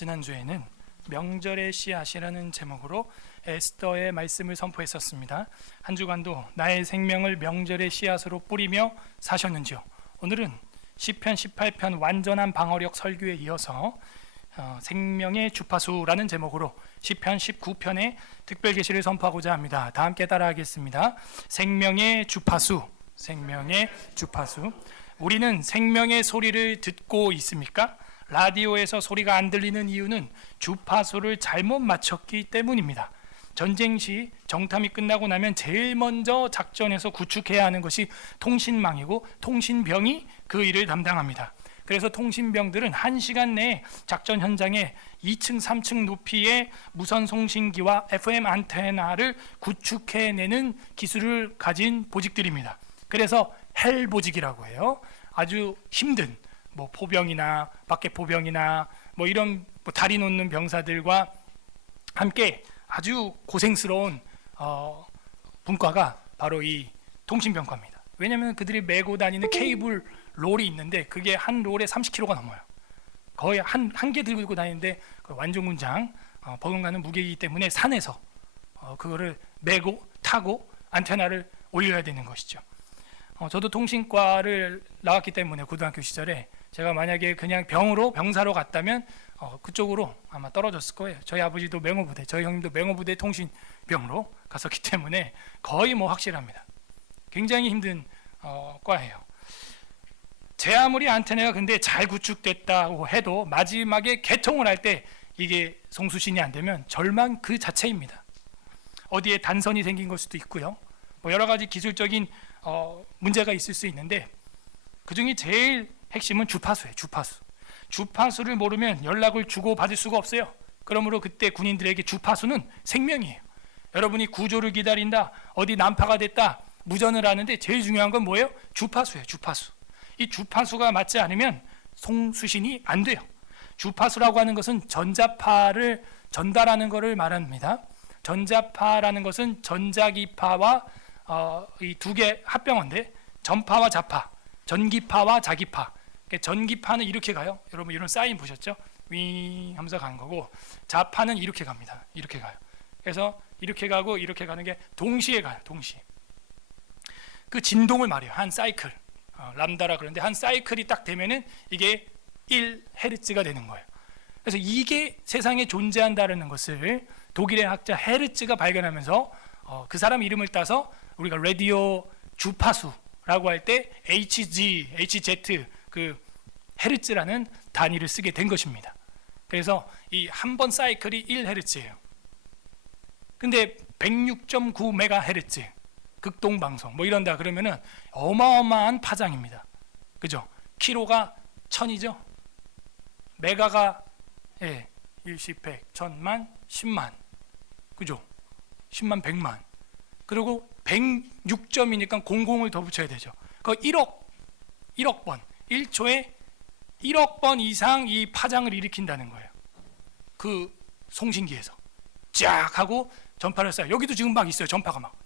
지난주에는 명절의 씨앗이라는 제목으로 에스더의 말씀을 선포했었습니다. 한 주간도 나의 생명을 명절의 씨앗으로 뿌리며 사셨는지요? 오늘은 시편 18편 완전한 방어력 설교에 이어서 생명의 주파수라는 제목으로 시편 19편의 특별 계시를 선포하고자 합니다. 다 함께 따라하겠습니다. 생명의 주파수, 생명의 주파수. 우리는 생명의 소리를 듣고 있습니까? 라디오에서 소리가 안 들리는 이유는 주파수를 잘못 맞췄기 때문입니다. 전쟁 시 정탐이 끝나고 나면 제일 먼저 작전에서 구축해야 하는 것이 통신망이고 통신병이 그 일을 담당합니다. 그래서 통신병들은 1시간 내에 작전 현장에 2층, 3층 높이의 무선 송신기와 FM 안테나를 구축해내는 기술을 가진 보직들입니다. 그래서 헬보직이라고 해요. 아주 힘든 포병이나 밖에 포병이나 이런 다리 놓는 병사들과 함께 아주 고생스러운 분과가 바로 이 통신병과입니다. 왜냐하면 그들이 메고 다니는 케이블 롤이 있는데 그게 한 롤에 30kg가 넘어요. 거의 한 개 들고 다니는데 완종군장 버금가는 무게이기 때문에 산에서 그거를 메고 타고 안테나를 올려야 되는 것이죠. 저도 통신과를 나왔기 때문에 고등학교 시절에 제가 만약에 그냥 병사로 갔다면 그쪽으로 아마 떨어졌을 거예요. 저희 아버지도 맹호부대, 저희 형님도 맹호부대 통신병으로 갔었기 때문에 거의 확실합니다. 굉장히 힘든 과예요. 제 아무리 안테나가 근데 잘 구축됐다고 해도 마지막에 개통을 할 때 이게 송수신이 안 되면 절망 그 자체입니다. 어디에 단선이 생긴 걸 수도 있고요. 여러 가지 기술적인 문제가 있을 수 있는데 그중에 제일 핵심은 주파수예요. 주파수를 모르면 연락을 주고 받을 수가 없어요. 그러므로 그때 군인들에게 주파수는 생명이에요. 여러분이 구조를 기다린다, 어디 난파가 됐다, 무전을 하는데 제일 중요한 건 뭐예요? 주파수예요. 주파수. 이 주파수가 맞지 않으면 송수신이 안 돼요. 주파수라고 하는 것은 전자파를 전달하는 것을 말합니다. 전자파라는 것은 전자기파와 이 두 개 합병어인데 전파와 자파, 전기파와 자기파. 전기파는 이렇게 가요. 여러분 이런 사인 보셨죠? 윙 하면서 가는 거고, 자파는 이렇게 갑니다. 이렇게 가요. 그래서 이렇게 가고 이렇게 가는 게 동시에 가요. 동시에. 그 진동을 말해요. 한 사이클, 람다라 그러는데 한 사이클이 딱 되면은 이게 1헤르츠가 되는 거예요. 그래서 이게 세상에 존재한다는 것을 독일의 학자 헤르츠가 발견하면서 그 사람 이름을 따서 우리가 라디오 주파수라고 할 때 HZ 그 헤르츠라는 단위를 쓰게 된 것입니다. 그래서 이 한 번 사이클이 1헤르츠예요. 근데 106.9메가헤르츠 극동방송 이런다 그러면은 어마어마한 파장입니다. 그죠? 키로가 1000이죠. 메가가 1, 10, 100, 1000만, 10만. 그죠? 10만, 100만. 그리고 106점이니까 00을 더 붙여야 되죠. 그 1억 번, 1초에 1억 번 이상 이 파장을 일으킨다는 거예요. 그 송신기에서 쫙 하고 전파를 쏴요. 여기도 지금 막 있어요. 전파가 막.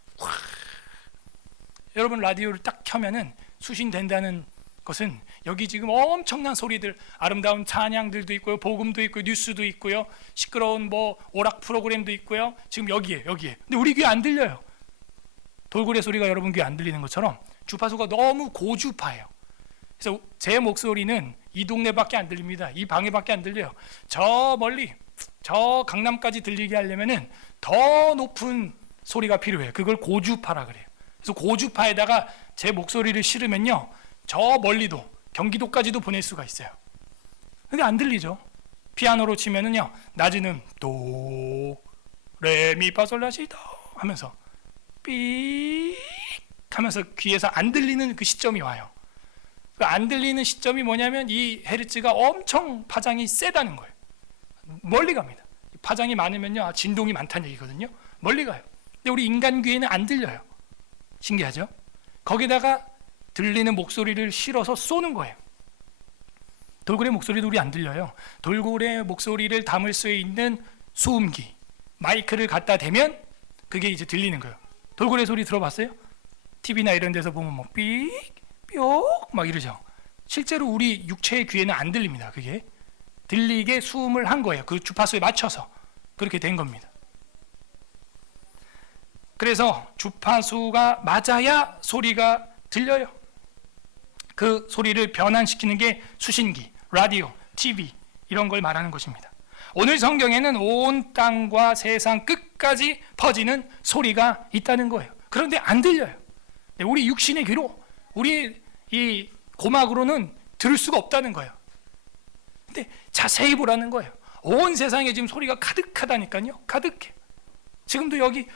여러분 라디오를 딱 켜면은 수신된다는 것은 여기 지금 엄청난 소리들, 아름다운 찬양들도 있고요, 복음도 있고요, 뉴스도 있고요, 시끄러운 오락 프로그램도 있고요. 지금 여기에. 근데 우리 귀에 안 들려요. 돌고래 소리가 여러분 귀에 안 들리는 것처럼 주파수가 너무 고주파예요. 그래서 제 목소리는 이 동네밖에 안 들립니다. 이 방에밖에 안 들려요. 저 멀리, 저 강남까지 들리게 하려면은 더 높은 소리가 필요해요. 그걸 고주파라 그래요. 그래서 고주파에다가 제 목소리를 실으면요, 저 멀리도 경기도까지도 보낼 수가 있어요. 근데 안 들리죠. 피아노로 치면은요, 낮은 도, 레, 미, 파, 솔, 라, 시, 도 하면서 삐 하면서 귀에서 안 들리는 그 시점이 와요. 그 안 들리는 시점이 뭐냐면 이 헤르츠가 엄청 파장이 세다는 거예요. 멀리 갑니다. 파장이 많으면요, 진동이 많다는 얘기거든요. 멀리 가요. 근데 우리 인간 귀에는 안 들려요. 신기하죠? 거기다가 들리는 목소리를 실어서 쏘는 거예요. 돌고래 목소리도 우리 안 들려요. 돌고래 목소리를 담을 수 있는 소음기, 마이크를 갖다 대면 그게 이제 들리는 거예요. 돌고래 소리 들어봤어요? TV나 이런 데서 보면 삑, 뿅 막 이러죠. 실제로 우리 육체의 귀에는 안 들립니다. 그게 들리게 수음을 한 거예요. 그 주파수에 맞춰서 그렇게 된 겁니다. 그래서 주파수가 맞아야 소리가 들려요. 그 소리를 변환시키는 게 수신기, 라디오, TV 이런 걸 말하는 것입니다. 오늘 성경에는 온 땅과 세상 끝까지 퍼지는 소리가 있다는 거예요. 그런데 안 들려요. 우리 육신의 귀로, 우리 이 고막으로는 들을 수가 없다는 거예요. 근데 자세히 보라는 거예요. 온 세상에 지금 소리가 가득하다니까요. 가득해. 지금도 여기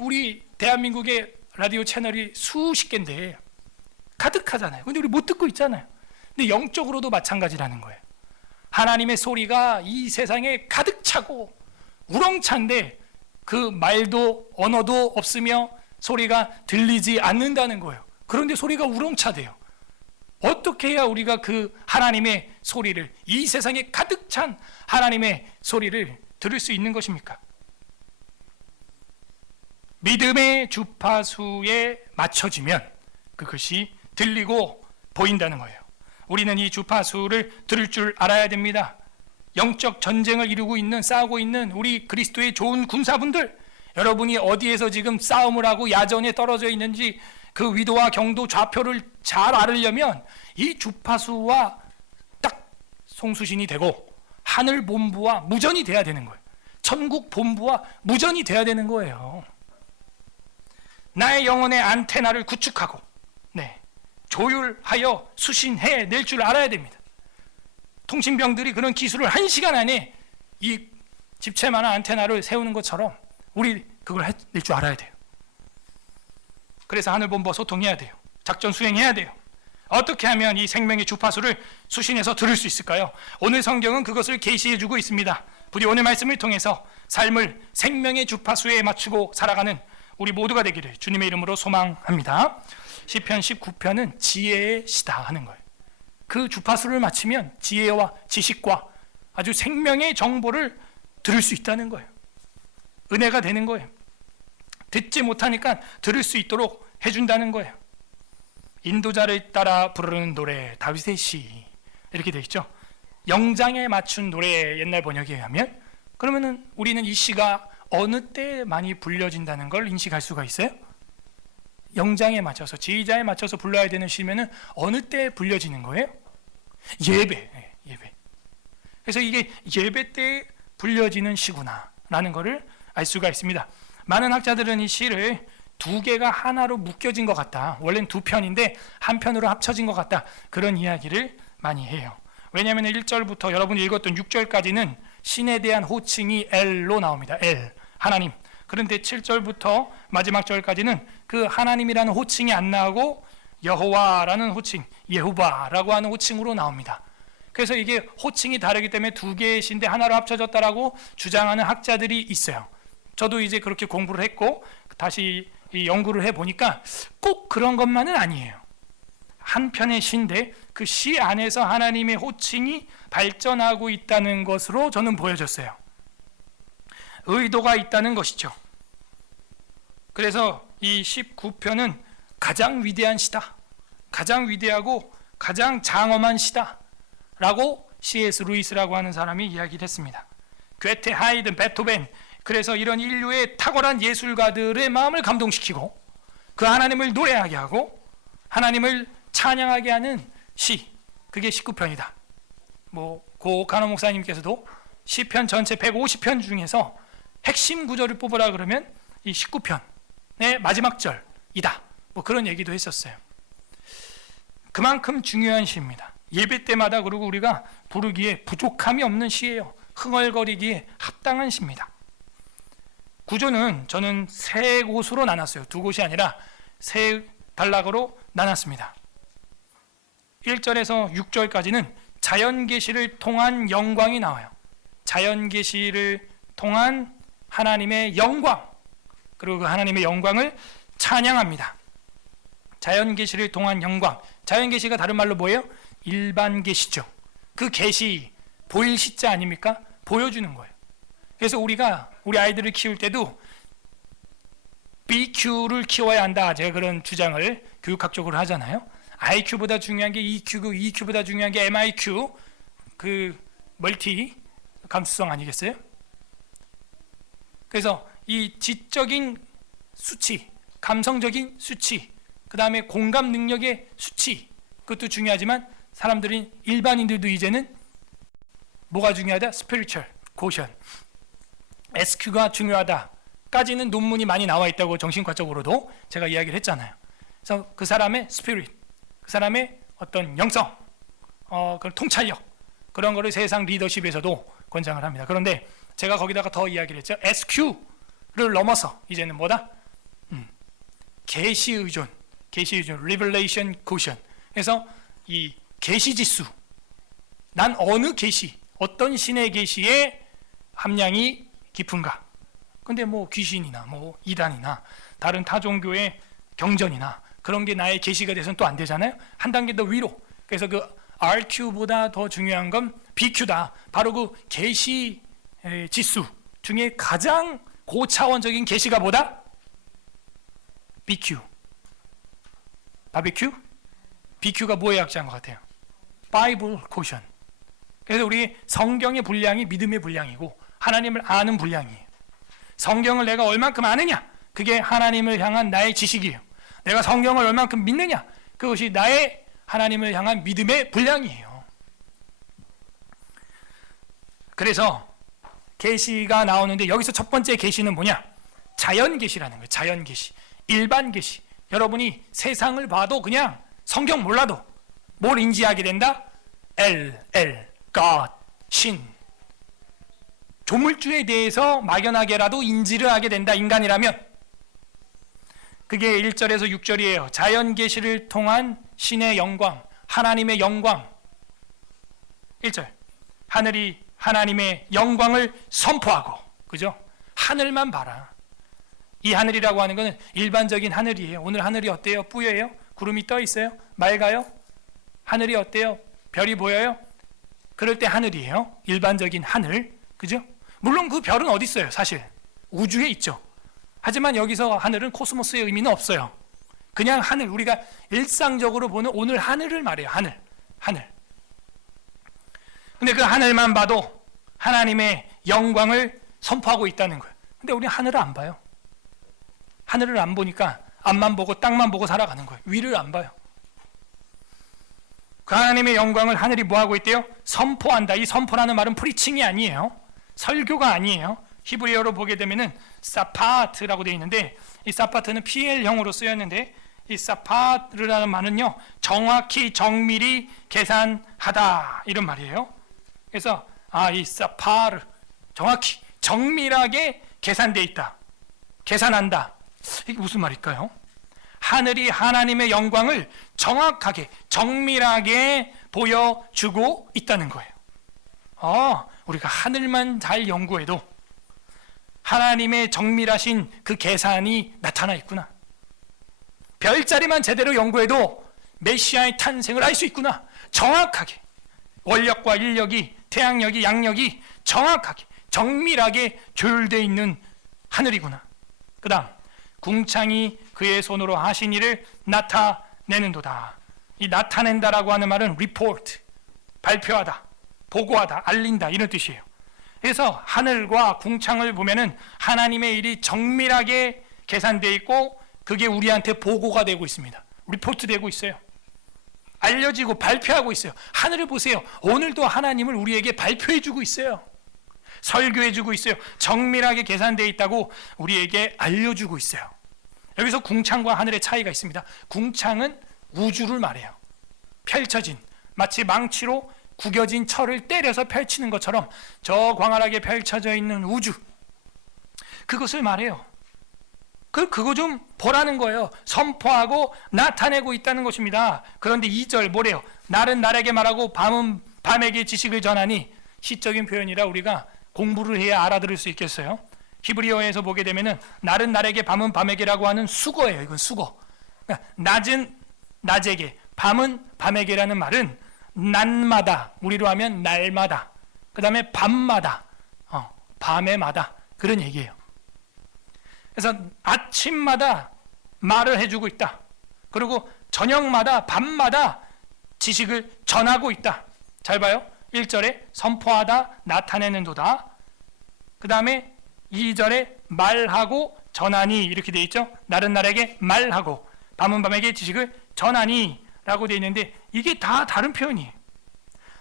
우리 대한민국의 라디오 채널이 수십 개인데 가득하잖아요. 근데 우리 못 듣고 있잖아요. 근데 영적으로도 마찬가지라는 거예요. 하나님의 소리가 이 세상에 가득 차고 우렁찬데 그 말도 언어도 없으며 소리가 들리지 않는다는 거예요. 그런데 소리가 우렁차대요. 어떻게 해야 우리가 그 하나님의 소리를, 이 세상에 가득 찬 하나님의 소리를 들을 수 있는 것입니까? 믿음의 주파수에 맞춰지면 그것이 들리고 보인다는 거예요. 우리는 이 주파수를 들을 줄 알아야 됩니다. 영적 전쟁을 이루고 있는, 싸우고 있는 우리 그리스도의 좋은 군사분들, 여러분이 어디에서 지금 싸움을 하고 야전에 떨어져 있는지 그 위도와 경도 좌표를 잘 알으려면 이 주파수와 딱 송수신이 되고 하늘 본부와 무전이 돼야 되는 거예요. 천국 본부와 무전이 돼야 되는 거예요. 나의 영혼의 안테나를 구축하고 조율하여 수신해 낼 줄 알아야 됩니다. 통신병들이 그런 기술을 1시간 안에 이 집채만한 안테나를 세우는 것처럼 우리 그걸 해낼 줄 알아야 돼요. 그래서 하늘본부와 소통해야 돼요. 작전 수행해야 돼요. 어떻게 하면 이 생명의 주파수를 수신해서 들을 수 있을까요? 오늘 성경은 그것을 계시해 주고 있습니다. 부디 오늘 말씀을 통해서 삶을 생명의 주파수에 맞추고 살아가는 우리 모두가 되기를 주님의 이름으로 소망합니다. 시편 19편은 지혜의 시다 하는 거예요. 그 주파수를 맞추면 지혜와 지식과 아주 생명의 정보를 들을 수 있다는 거예요. 은혜가 되는 거예요. 듣지 못하니까 들을 수 있도록 해준다는 거예요. 인도자를 따라 부르는 노래, 다윗의 시 이렇게 되어 있죠. 영장에 맞춘 노래 옛날 번역에 의하면, 그러면은 우리는 이 시가 어느 때 많이 불려진다는 걸 인식할 수가 있어요? 영장에 맞춰서, 지휘자에 맞춰서 불러야 되는 시면은 어느 때 불려지는 거예요? 예배. 그래서 이게 예배 때 불려지는 시구나 라는 것을 알 수가 있습니다. 많은 학자들은 이 시를 두 개가 하나로 묶여진 것 같다, 원래는 두 편인데 한 편으로 합쳐진 것 같다, 그런 이야기를 많이 해요. 왜냐하면 1절부터 여러분이 읽었던 6절까지는 신에 대한 호칭이 엘로 나옵니다. 엘, 하나님. 그런데 7절부터 마지막 절까지는 그 하나님이라는 호칭이 안 나오고 여호와라는 호칭, 예후바라고 하는 호칭으로 나옵니다. 그래서 이게 호칭이 다르기 때문에 두 개의 시인데 하나로 합쳐졌다라고 주장하는 학자들이 있어요. 저도 이제 그렇게 공부를 했고 다시 연구를 해보니까 꼭 그런 것만은 아니에요. 한 편의 시인데 그 시 안에서 하나님의 호칭이 발전하고 있다는 것으로 저는 보여졌어요. 의도가 있다는 것이죠. 그래서 이 19편은 가장 위대한 시다, 가장 위대하고 가장 장엄한 시다 라고 C.S. 루이스라고 하는 사람이 이야기를 했습니다. 괴테, 하이든, 베토벤, 그래서 이런 인류의 탁월한 예술가들의 마음을 감동시키고 그 하나님을 노래하게 하고 하나님을 찬양하게 하는 시, 그게 19편이다. 고 간호 목사님께서도 시편 전체 150편 중에서 핵심 구절을 뽑으라 그러면 이 19편의 마지막 절이다, 그런 얘기도 했었어요. 그만큼 중요한 시입니다. 예배 때마다 그리고 우리가 부르기에 부족함이 없는 시예요. 흥얼거리기에 합당한 시입니다. 구조는 저는 세 곳으로 나눴어요. 두 곳이 아니라 세 단락으로 나눴습니다. 1절에서 6절까지는 자연계시를 통한 영광이 나와요. 자연계시를 통한 하나님의 영광, 그리고 그 하나님의 영광을 찬양합니다. 자연계시를 통한 영광, 자연계시가 다른 말로 뭐예요? 일반 계시죠. 그 계시, 보일 시자 아닙니까? 보여주는 거예요. 그래서 우리가 우리 아이들을 키울 때도 BQ를 키워야 한다, 제가 그런 주장을 교육학적으로 하잖아요. IQ보다 중요한 게 EQ고 EQ보다 중요한 게 MIQ, 그 멀티 감수성 아니겠어요? 그래서 이 지적인 수치, 감성적인 수치, 그 다음에 공감 능력의 수치, 그것도 중요하지만 사람들이 일반인들도 이제는 뭐가 중요하다? spiritual quotient, SQ가 중요하다까지는 논문이 많이 나와 있다고 정신과적으로도 제가 이야기를 했잖아요. 그래서 그 사람의 spirit, 그 사람의 어떤 영성, 그런 통찰력, 그런 거를 세상 리더십에서도 권장을 합니다. 그런데 제가 거기다가 더 이야기를 했죠. SQ를 넘어서 이제는 뭐다? 계시 의존, revelation quotient. 그래서 이 계시 지수, 난 어느 계시, 어떤 신의 계시의 함량이 깊은가. 근데 뭐 귀신이나 뭐 이단이나 다른 타 종교의 경전이나 그런 게 나의 계시가 돼서는 또 안 되잖아요. 한 단계 더 위로. 그래서 그 RQ보다 더 중요한 건 BQ다. 바로 그 계시 지수 중에 가장 고차원적인 계시가 뭐다? BQ. 바비큐? BQ가 뭐의 약자인 것 같아요? Bible quotient. 그래서 우리 성경의 분량이 믿음의 분량이고 하나님을 아는 분량이에요. 성경을 내가 얼만큼 아느냐? 그게 하나님을 향한 나의 지식이에요. 내가 성경을 얼만큼 믿느냐? 그것이 나의 하나님을 향한 믿음의 분량이에요. 그래서 계시가 나오는데 여기서 첫 번째 계시는 뭐냐? 자연 계시라는 거예요. 자연 계시, 일반 계시. 여러분이 세상을 봐도 그냥 성경 몰라도 뭘 인지하게 된다? God, 신. 조물주에 대해서 막연하게라도 인지를 하게 된다. 인간이라면. 그게 1절에서 6절이에요. 자연 계시를 통한 신의 영광, 하나님의 영광. 1절. 하늘이 하나님의 영광을 선포하고, 그죠? 하늘만 봐라. 이 하늘이라고 하는 것은 일반적인 하늘이에요. 오늘 하늘이 어때요? 뿌예요? 구름이 떠 있어요? 맑아요? 하늘이 어때요? 별이 보여요? 그럴 때 하늘이에요. 일반적인 하늘, 그죠? 물론 그 별은 어디 있어요? 사실 우주에 있죠. 하지만 여기서 하늘은 코스모스의 의미는 없어요. 그냥 하늘, 우리가 일상적으로 보는 오늘 하늘을 말해요. 하늘. 근데 그 하늘만 봐도 하나님의 영광을 선포하고 있다는 거예요. 근데 우리 하늘을 안 봐요. 하늘을 안 보니까 앞만 보고 땅만 보고 살아가는 거예요. 위를 안 봐요. 그 하나님의 영광을 하늘이 뭐하고 있대요? 선포한다. 이 선포라는 말은 프리칭이 아니에요. 설교가 아니에요. 히브리어로 보게 되면은 사파트라고 되어 있는데 이 사파트는 PL형으로 쓰였는데 이 사파트라는 말은요, 정확히 정밀히 계산하다 이런 말이에요. 그래서 이 사파르, 정확히 정밀하게 계산되어 있다, 계산한다. 이게 무슨 말일까요? 하늘이 하나님의 영광을 정확하게 정밀하게 보여주고 있다는 거예요. 우리가 하늘만 잘 연구해도 하나님의 정밀하신 그 계산이 나타나 있구나. 별자리만 제대로 연구해도 메시아의 탄생을 알 수 있구나. 정확하게 원력과 인력이, 태양력이, 양력이 정확하게 정밀하게 조율되어 있는 하늘이구나. 그 다음, 궁창이 그의 손으로 하신 일을 나타내는도다. 이 나타낸다라고 하는 말은 report, 발표하다, 보고하다, 알린다 이런 뜻이에요. 그래서 하늘과 궁창을 보면은 하나님의 일이 정밀하게 계산되어 있고 그게 우리한테 보고가 되고 있습니다. 리포트 되고 있어요. 알려지고 발표하고 있어요. 하늘을 보세요. 오늘도 하나님을 우리에게 발표해 주고 있어요. 설교해 주고 있어요. 정밀하게 계산되어 있다고 우리에게 알려주고 있어요. 여기서 궁창과 하늘의 차이가 있습니다. 궁창은 우주를 말해요. 펼쳐진, 마치 망치로 구겨진 철을 때려서 펼치는 것처럼 저 광활하게 펼쳐져 있는 우주, 그것을 말해요. 그거 좀 보라는 거예요. 선포하고 나타내고 있다는 것입니다. 그런데 2절 뭐래요? 날은 날에게 말하고 밤은 밤에게 지식을 전하니, 시적인 표현이라 우리가 공부를 해야 알아들을 수 있겠어요. 히브리어에서 보게 되면은 날은 날에게 밤은 밤에게라고 하는 수거예요. 이건 수거. 그러니까 낮은 낮에게, 밤은 밤에게라는 말은 낮마다, 우리로 하면 날마다, 그 다음에 밤마다, 밤에마다 그런 얘기예요. 그래서 아침마다 말을 해주고 있다. 그리고 저녁마다, 밤마다 지식을 전하고 있다. 잘 봐요. 1절에 선포하다 나타내는도다. 그 다음에 2절에 말하고 전하니 이렇게 되어 있죠. 날은 날에게 말하고 밤은 밤에게 지식을 전하니 라고 되어 있는데 이게 다 다른 표현이에요.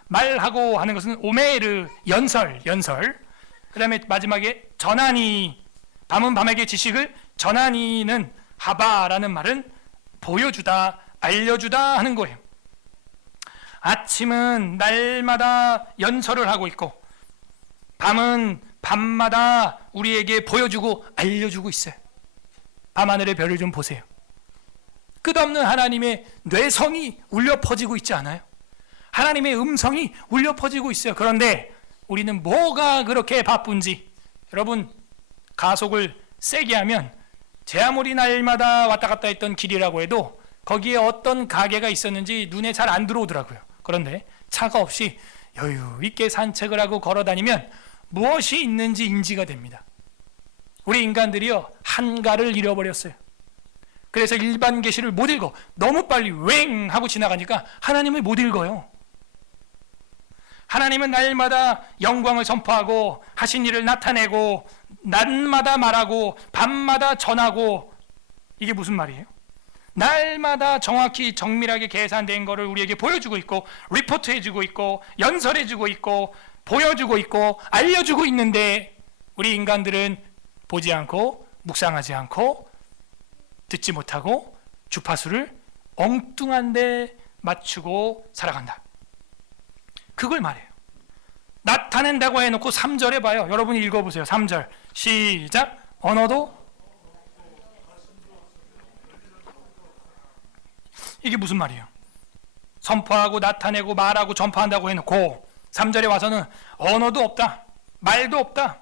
말하고 하는 것은 오메르, 연설. 그 다음에 마지막에 전하니, 밤은 밤에게 지식을 전하니는 하바라는 말은 보여주다, 알려주다 하는 거예요. 아침은 날마다 연설을 하고 있고 밤은 밤마다 우리에게 보여주고 알려주고 있어요. 밤하늘의 별을 좀 보세요. 끝없는 하나님의 뇌성이 울려 퍼지고 있지 않아요? 하나님의 음성이 울려 퍼지고 있어요. 그런데 우리는 뭐가 그렇게 바쁜지, 여러분 가속을 세게 하면 제 아무리 날마다 왔다 갔다 했던 길이라고 해도 거기에 어떤 가게가 있었는지 눈에 잘 안 들어오더라고요. 그런데 차가 없이 여유 있게 산책을 하고 걸어 다니면 무엇이 있는지 인지가 됩니다. 우리 인간들이요 한가를 잃어버렸어요. 그래서 일반 계시를 못 읽어. 너무 빨리 웽 하고 지나가니까 하나님을 못 읽어요. 하나님은 날마다 영광을 선포하고 하신 일을 나타내고 낮마다 말하고 밤마다 전하고, 이게 무슨 말이에요? 날마다 정확히 정밀하게 계산된 것을 우리에게 보여주고 있고 리포트해주고 있고 연설해주고 있고 보여주고 있고 알려주고 있는데 우리 인간들은 보지 않고 묵상하지 않고 듣지 못하고 주파수를 엉뚱한 데 맞추고 살아간다. 그걸 말해요. 나타낸다고 해놓고 3절에 봐요. 여러분이 읽어보세요. 3절 시작. 언어도, 이게 무슨 말이에요? 선포하고 나타내고 말하고 전파한다고 해놓고 3절에 와서는 언어도 없다, 말도 없다,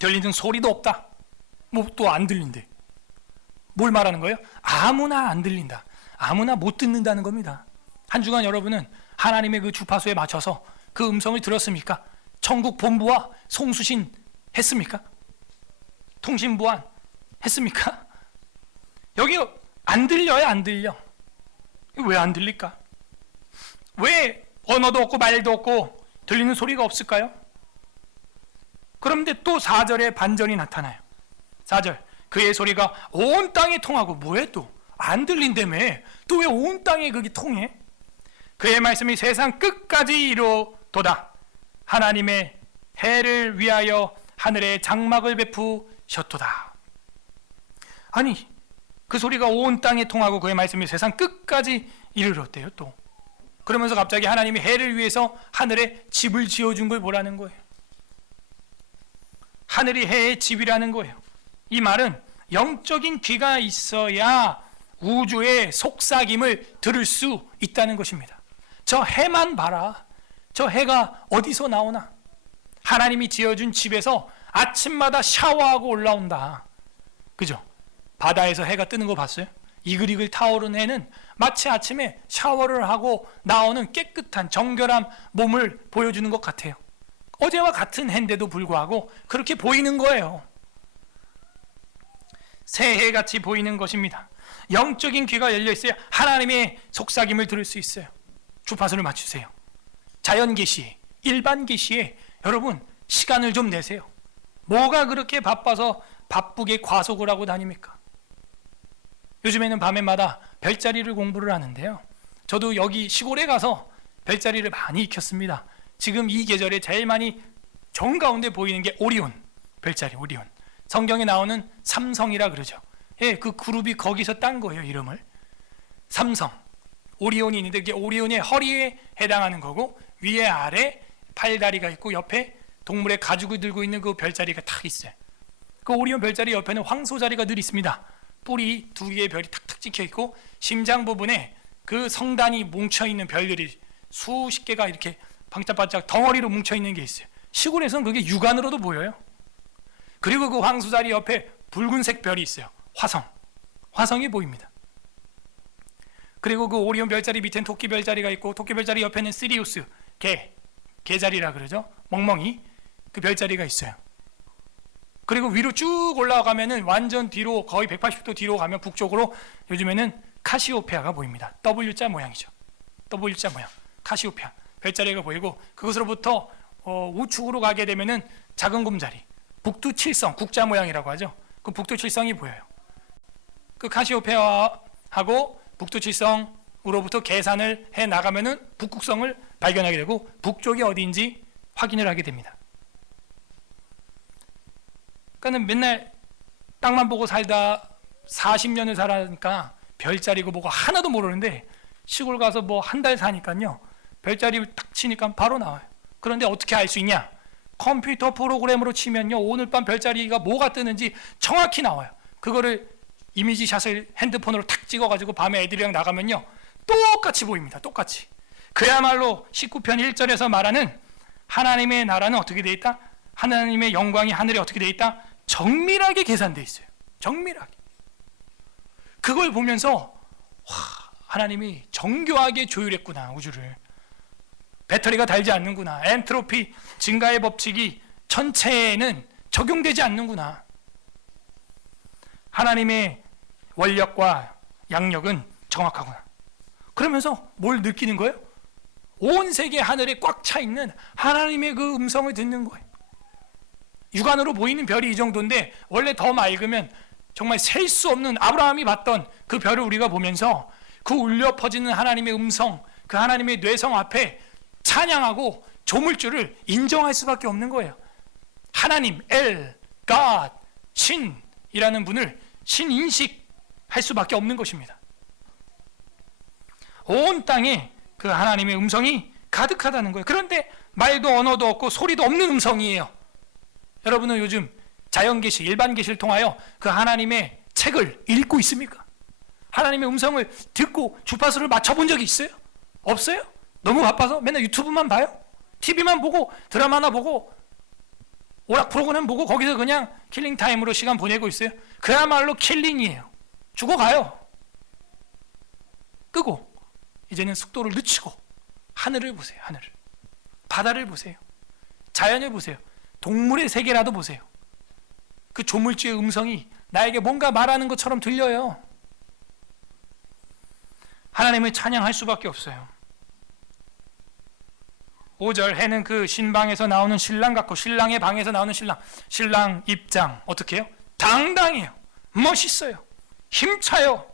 들리는 소리도 없다. 뭐 또 안 들린대. 뭘 말하는 거예요? 아무나 안 들린다, 아무나 못 듣는다는 겁니다. 한 주간 여러분은 하나님의 그 주파수에 맞춰서 그 음성을 들었습니까? 천국 본부와 송수신 했습니까? 통신보안 했습니까? 여기 안 들려요? 안 들려? 왜 안 들릴까? 왜 언어도 없고 말도 없고 들리는 소리가 없을까요? 그런데 또 4절에 반전이 나타나요. 4절 그의 소리가 온 땅에 통하고, 뭐해 또? 안 들린다며. 또 왜 온 땅에 그게 통해? 그의 말씀이 세상 끝까지 이루도다. 하나님의 해를 위하여 하늘에 장막을 베푸셨도다. 아니 그 소리가 온 땅에 통하고 그의 말씀이 세상 끝까지 이르렀대요. 또 그러면서 갑자기 하나님이 해를 위해서 하늘에 집을 지어준 걸 보라는 거예요. 하늘이 해의 집이라는 거예요. 이 말은 영적인 귀가 있어야 우주의 속삭임을 들을 수 있다는 것입니다. 저 해만 봐라. 저 해가 어디서 나오나? 하나님이 지어준 집에서 아침마다 샤워하고 올라온다. 그죠? 바다에서 해가 뜨는 거 봤어요? 이글이글 타오르는 해는 마치 아침에 샤워를 하고 나오는 깨끗한 정결한 몸을 보여주는 것 같아요. 어제와 같은 해인데도 불구하고 그렇게 보이는 거예요. 새해같이 보이는 것입니다. 영적인 귀가 열려 있어야 하나님의 속삭임을 들을 수 있어요. 주파수를 맞추세요. 자연 계시에, 일반 계시에 여러분 시간을 좀 내세요. 뭐가 그렇게 바빠서 바쁘게 과속을 하고 다닙니까? 요즘에는 밤에마다 별자리를 공부를 하는데요. 저도 여기 시골에 가서 별자리를 많이 익혔습니다. 지금 이 계절에 제일 많이 정가운데 보이는 게 오리온 별자리, 오리온. 성경에 나오는 삼성이라 그러죠. 예, 그 그룹이 거기서 딴 거예요, 이름을. 삼성, 오리온이 있는데 그게 오리온의 허리에 해당하는 거고 위에 아래 팔다리가 있고 옆에 동물의 가죽을 들고 있는 그 별자리가 딱 있어요. 그 오리온 별자리 옆에는 황소자리가 늘 있습니다. 뿔이 2개의 별이 탁탁 찍혀 있고 심장 부분에 그 성단이 뭉쳐 있는 별들이 수십 개가 이렇게 반짝반짝 덩어리로 뭉쳐 있는 게 있어요. 시골에서는 그게 육안으로도 보여요. 그리고 그 황소자리 옆에 붉은색 별이 있어요. 화성이 보입니다. 그리고 그 오리온 별자리 밑엔 토끼 별자리가 있고 토끼 별자리 옆에는 시리우스, 개자리라 그러죠. 멍멍이, 그 별자리가 있어요. 그리고 위로 쭉 올라가면은 완전 뒤로 거의 180도 뒤로 가면 북쪽으로 요즘에는 카시오페아가 보입니다. W자 모양이죠. W자 모양. 카시오페아. 별자리가 보이고, 그것으로부터 우측으로 가게 되면은 작은 곰자리, 북두칠성, 국자 모양이라고 하죠. 그 북두칠성이 보여요. 그 카시오페아하고 북두칠성으로부터 계산을 해 나가면은 북극성을 발견하게 되고, 북쪽이 어디인지 확인을 하게 됩니다. 그러니까 맨날 땅만 보고 살다 40년을 살아니까 별자리고 뭐고 하나도 모르는데, 시골 가서 뭐 한 달 사니까요, 별자리 딱 치니까 바로 나와요. 그런데 어떻게 알 수 있냐? 컴퓨터 프로그램으로 치면요, 오늘 밤 별자리가 뭐가 뜨는지 정확히 나와요. 그거를 이미지 샷을 핸드폰으로 탁 찍어가지고 밤에 애들이랑 나가면요, 똑같이 보입니다. 똑같이. 그야말로 19편 1절에서 말하는 하나님의 나라는 어떻게 돼 있다? 하나님의 영광이 하늘에 어떻게 돼 있다? 정밀하게 계산돼 있어요. 정밀하게. 그걸 보면서 와, 하나님이 정교하게 조율했구나, 우주를. 배터리가 달지 않는구나. 엔트로피 증가의 법칙이 전체에는 적용되지 않는구나. 하나님의 원력과 양력은 정확하구나. 그러면서 뭘 느끼는 거예요? 온 세계 하늘에 꽉 차 있는 하나님의 그 음성을 듣는 거예요. 육안으로 보이는 별이 이 정도인데, 원래 더 맑으면 정말 셀 수 없는 아브라함이 봤던 그 별을 우리가 보면서 그 울려 퍼지는 하나님의 음성, 그 하나님의 뇌성 앞에 찬양하고 조물주를 인정할 수밖에 없는 거예요. 하나님, 엘, God, 신이라는 분을 신인식할 수밖에 없는 것입니다. 온 땅에 그 하나님의 음성이 가득하다는 거예요. 그런데 말도 언어도 없고 소리도 없는 음성이에요. 여러분은 요즘 자연계시, 일반계시를 통하여 그 하나님의 책을 읽고 있습니까? 하나님의 음성을 듣고 주파수를 맞춰본 적이 있어요? 없어요? 너무 바빠서 맨날 유튜브만 봐요? TV만 보고 드라마나 보고 오락 프로그램 보고 거기서 그냥 킬링 타임으로 시간 보내고 있어요? 그야말로 킬링이에요. 죽어가요. 끄고 이제는 속도를 늦추고 하늘을 보세요. 하늘을. 바다를 보세요. 자연을 보세요. 동물의 세계라도 보세요. 그 조물주의 음성이 나에게 뭔가 말하는 것처럼 들려요. 하나님을 찬양할 수밖에 없어요. 5절, 해는 그 신방에서 나오는 신랑 같고, 신랑의 방에서 나오는 신랑 입장 어떻게 해요? 당당해요. 멋있어요. 힘차요.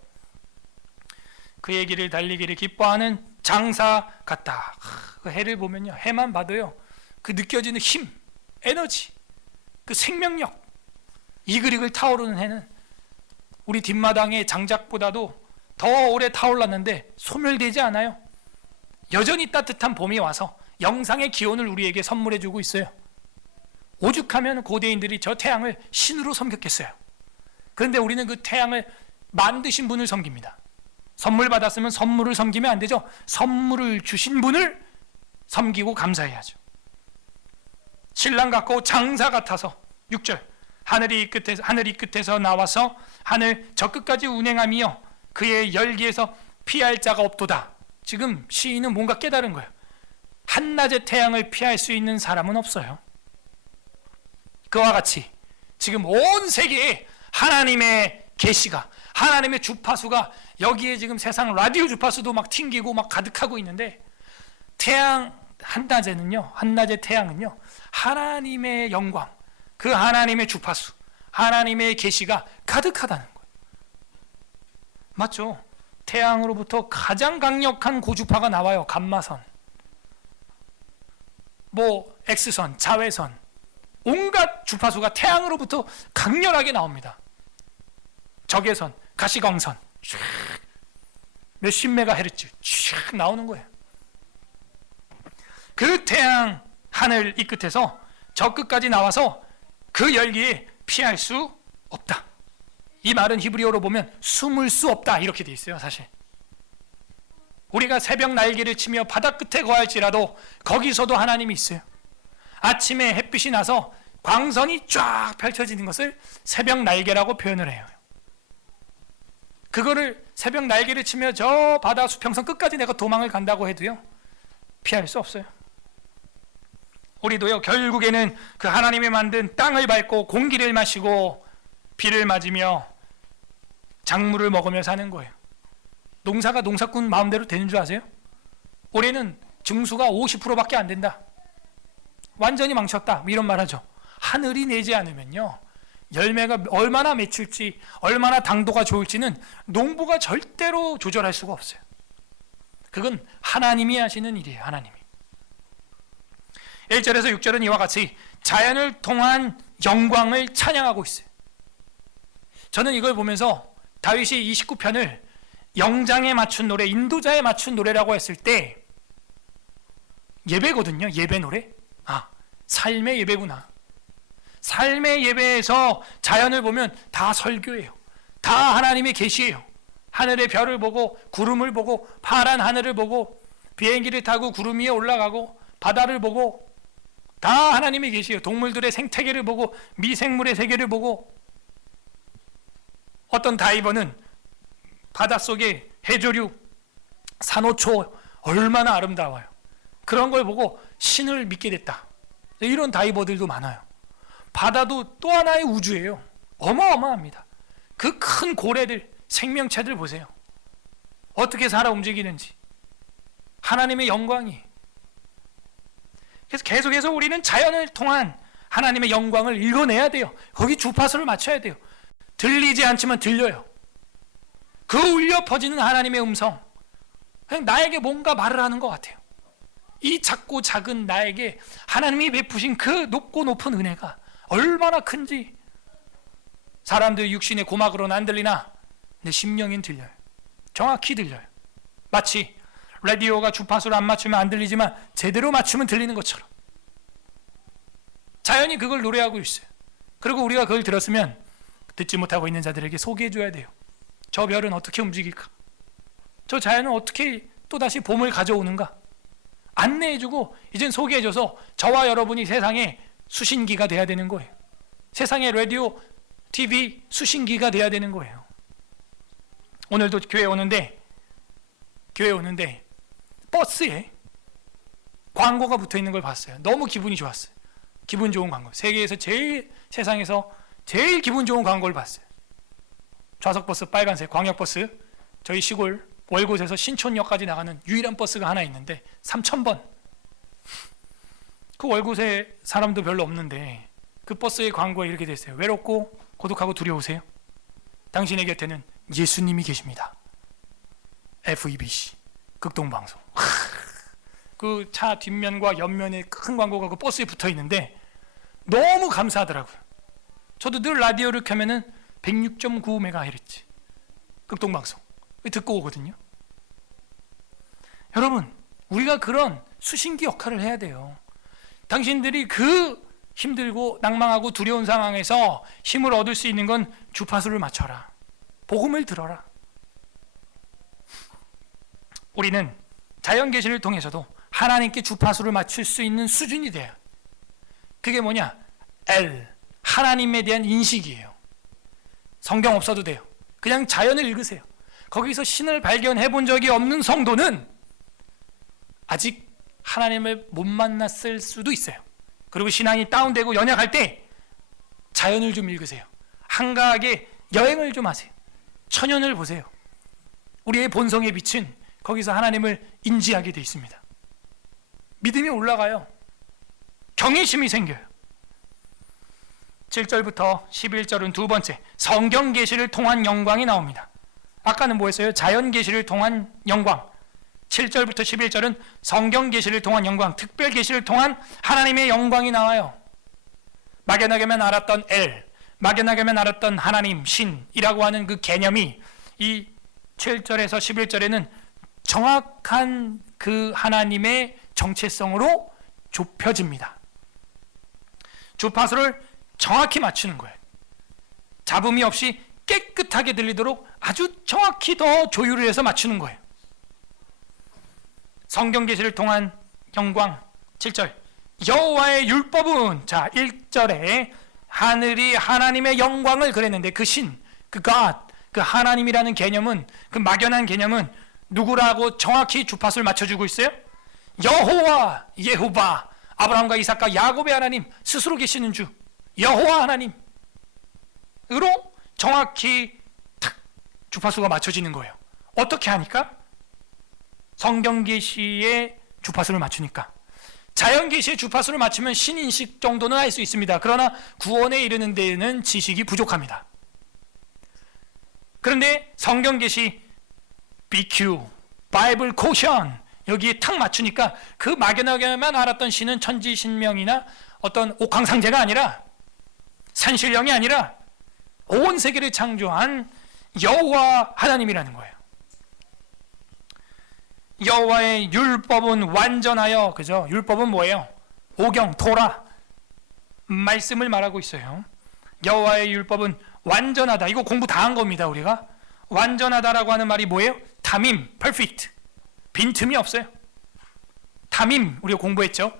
그의 길을 달리기를 기뻐하는 장사 같다. 그 해를 보면요, 해만 봐도요, 그 느껴지는 힘, 에너지, 그 생명력, 이글이글 타오르는 해는 우리 뒷마당의 장작보다도 더 오래 타올랐는데 소멸되지 않아요. 여전히 따뜻한 봄이 와서 영상의 기온을 우리에게 선물해 주고 있어요. 오죽하면 고대인들이 저 태양을 신으로 섬겼겠어요. 그런데 우리는 그 태양을 만드신 분을 섬깁니다. 선물 받았으면 선물을 섬기면 안 되죠. 선물을 주신 분을 섬기고 감사해야죠. 신랑 같고 장사 같아서 6절, 하늘이 끝에서 나와서 하늘 저 끝까지 운행하며 그의 열기에서 피할 자가 없도다. 지금 시인은 뭔가 깨달은 거예요. 한낮의 태양을 피할 수 있는 사람은 없어요. 그와 같이 지금 온 세계에 하나님의 계시가, 하나님의 주파수가, 여기에 지금 세상 라디오 주파수도 막 튕기고 막 가득하고 있는데, 태양 한낮의 태양은요, 하나님의 영광, 그 하나님의 주파수, 하나님의 계시가 가득하다는 거예요. 맞죠? 태양으로부터 가장 강력한 고주파가 나와요. 감마선, 뭐 X선, 자외선, 온갖 주파수가 태양으로부터 강렬하게 나옵니다. 적외선, 가시광선, 몇십 메가헤르츠 쫙 나오는 거예요. 그 태양 하늘 이 끝에서 저 끝까지 나와서 그 열기에 피할 수 없다. 이 말은 히브리어로 보면 숨을 수 없다 이렇게 돼 있어요. 사실 우리가 새벽 날개를 치며 바다 끝에 거할지라도 거기서도 하나님이 있어요. 아침에 햇빛이 나서 광선이 쫙 펼쳐지는 것을 새벽 날개라고 표현을 해요. 그거를 새벽 날개를 치며 저 바다 수평선 끝까지 내가 도망을 간다고 해도요, 피할 수 없어요. 우리도요, 결국에는 그 하나님이 만든 땅을 밟고 공기를 마시고 비를 맞으며 작물을 먹으며 사는 거예요. 농사가 농사꾼 마음대로 되는 줄 아세요? 올해는 증수가 50%밖에 안 된다. 완전히 망쳤다. 이런 말 하죠. 하늘이 내지 않으면요, 열매가 얼마나 맺힐지, 얼마나 당도가 좋을지는 농부가 절대로 조절할 수가 없어요. 그건 하나님이 하시는 일이에요. 하나님이. 1절에서 6절은 이와 같이 자연을 통한 영광을 찬양하고 있어요. 저는 이걸 보면서 다윗이 29편을 영장에 맞춘 노래, 인도자에 맞춘 노래라고 했을 때 예배거든요. 예배 노래. 삶의 예배구나. 삶의 예배에서 자연을 보면 다 설교예요. 다 하나님의 계시예요. 하늘의 별을 보고, 구름을 보고, 파란 하늘을 보고, 비행기를 타고 구름 위에 올라가고, 바다를 보고, 다 하나님의 계시예요. 동물들의 생태계를 보고, 미생물의 세계를 보고, 어떤 다이버는 바닷속에 해조류, 산호초 얼마나 아름다워요. 그런 걸 보고 신을 믿게 됐다. 이런 다이버들도 많아요. 바다도 또 하나의 우주예요. 어마어마합니다. 그 큰 고래들, 생명체들 보세요. 어떻게 살아 움직이는지. 하나님의 영광이. 그래서 계속해서 우리는 자연을 통한 하나님의 영광을 읽어내야 돼요. 거기 주파수를 맞춰야 돼요. 들리지 않지만 들려요. 그 울려 퍼지는 하나님의 음성, 그냥 나에게 뭔가 말을 하는 것 같아요. 이 작고 작은 나에게 하나님이 베푸신 그 높고 높은 은혜가 얼마나 큰지. 사람들 육신의 고막으로는 안 들리나 내 심령엔 들려요. 정확히 들려요. 마치 라디오가 주파수를 안 맞추면 안 들리지만 제대로 맞추면 들리는 것처럼 자연이 그걸 노래하고 있어요. 그리고 우리가 그걸 들었으면 듣지 못하고 있는 자들에게 소개해줘야 돼요. 저 별은 어떻게 움직일까? 저 자연은 어떻게 또다시 봄을 가져오는가? 안내해주고 이젠 소개해줘서 저와 여러분이 세상의 수신기가 돼야 되는 거예요. 세상의 라디오, TV 수신기가 돼야 되는 거예요. 오늘도 교회 오는데 버스에 광고가 붙어 있는 걸 봤어요. 너무 기분이 좋았어요. 기분 좋은 광고. 세상에서 제일 기분 좋은 광고를 봤어요. 좌석버스 빨간색 광역버스, 저희 시골 월곶에서 신촌역까지 나가는 유일한 버스가 하나 있는데 3000번. 그 월곶에 사람도 별로 없는데 그 버스의 광고에 이렇게 돼 있어요. 외롭고 고독하고 두려우세요? 당신의 곁에는 예수님이 계십니다. FEBC 극동방송. 그 차 뒷면과 옆면에 큰 광고가 그 버스에 붙어 있는데 너무 감사하더라고요. 저도 늘 라디오를 켜면은 106.9MHz 극동방송 듣고 오거든요. 여러분, 우리가 그런 수신기 역할을 해야 돼요. 당신들이 그 힘들고 낭망하고 두려운 상황에서 힘을 얻을 수 있는 건 주파수를 맞춰라. 복음을 들어라. 우리는 자연 계시를 통해서도 하나님께 주파수를 맞출 수 있는 수준이 돼요. 그게 뭐냐? L, 하나님에 대한 인식이에요. 성경 없어도 돼요. 그냥 자연을 읽으세요. 거기서 신을 발견해 본 적이 없는 성도는 아직 하나님을 못 만났을 수도 있어요. 그리고 신앙이 다운되고 연약할 때 자연을 좀 읽으세요. 한가하게 여행을 좀 하세요. 천연을 보세요. 우리의 본성의 빛은 거기서 하나님을 인지하게 돼 있습니다. 믿음이 올라가요. 경외심이 생겨요. 7절부터 11절은 두 번째 성경 계시를 통한 영광이 나옵니다. 아까는 뭐였어요? 자연 계시를 통한 영광. 7절부터 11절은 성경 계시를 통한 영광, 특별 계시를 통한 하나님의 영광이 나와요. 막연하게만 알았던 엘, 막연하게만 알았던 하나님, 신이라고 하는 그 개념이 이 7절에서 11절에는 정확한 그 하나님의 정체성으로 좁혀집니다. 주파수를 정확히 맞추는 거예요. 잡음이 없이 깨끗하게 들리도록 아주 정확히 더 조율을 해서 맞추는 거예요. 성경 계시를 통한 영광. 7절 여호와의 율법은, 자 1절에 하늘이 하나님의 영광을 그랬는데 그 신, 그 God, 그 하나님이라는 개념은, 그 막연한 개념은 누구라고 정확히 주파수를 맞춰주고 있어요? 여호와, 예호바, 아브라함과 이삭과 야곱의 하나님, 스스로 계시는 주 여호와 하나님으로 정확히 탁 주파수가 맞춰지는 거예요. 어떻게 하니까? 성경 계시의 주파수를 맞추니까. 자연 계시의 주파수를 맞추면 신인식 정도는 할 수 있습니다. 그러나 구원에 이르는 데에는 지식이 부족합니다. 그런데 성경 계시 BQ, 바이블 코션 여기에 탁 맞추니까 그 막연하게만 알았던 신은 천지신명이나 어떤 옥황상제가 아니라 산신령이 아니라 온 세계를 창조한 여호와 하나님이라는 거예요. 여호와의 율법은 완전하여, 그죠? 율법은 뭐예요? 오경, 토라, 말씀을 말하고 있어요. 여호와의 율법은 완전하다. 이거 공부 다 한 겁니다. 우리가 완전하다라고 하는 말이 뭐예요? 담임, perfect, 빈틈이 없어요. 담임 우리가 공부했죠.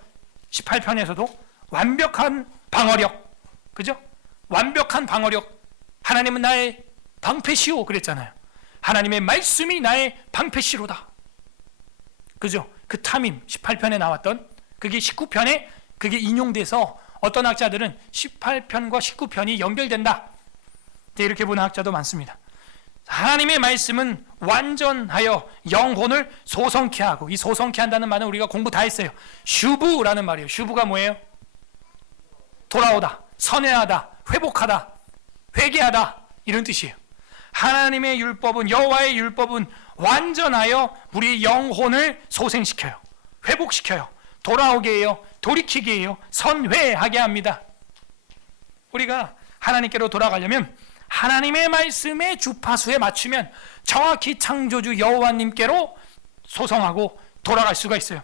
18편에서도 완벽한 방어력, 그죠? 완벽한 방어력. 하나님은 나의 방패시오 그랬잖아요. 하나님의 말씀이 나의 방패시로다, 그죠? 그 탐임 18편에 나왔던 그게 19편에 그게 인용돼서 어떤 학자들은 18편과 19편이 연결된다, 이렇게 보는 학자도 많습니다. 하나님의 말씀은 완전하여 영혼을 소성케 하고, 이 소성케 한다는 말은 우리가 공부 다 했어요. 슈브라는 말이에요. 슈브가 뭐예요? 돌아오다, 선회하다, 회복하다, 회개하다, 이런 뜻이에요. 하나님의 율법은, 여호와의 율법은 완전하여 우리 영혼을 소생시켜요, 회복시켜요, 돌아오게 해요, 돌이키게 해요, 선회하게 합니다. 우리가 하나님께로 돌아가려면 하나님의 말씀의 주파수에 맞추면 정확히 창조주 여호와님께로 소성하고 돌아갈 수가 있어요.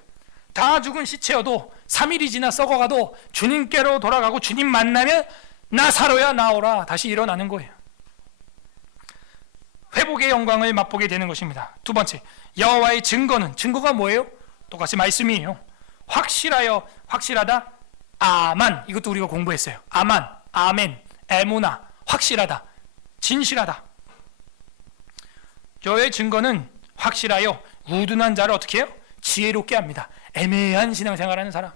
다 죽은 시체여도 3일이 지나 썩어가도 주님께로 돌아가고 주님 만나면 나사로야 나오라 다시 일어나는 거예요. 회복의 영광을 맛보게 되는 것입니다. 두 번째, 여호와의 증거는, 증거가 뭐예요? 똑같이 말씀이에요. 확실하여, 확실하다, 아만, 이것도 우리가 공부했어요. 아만, 아멘, 에무나, 확실하다, 진실하다. 저의 증거는 확실하여 우둔한 자를 어떻게 해요? 지혜롭게 합니다. 애매한 신앙생활하는 사람,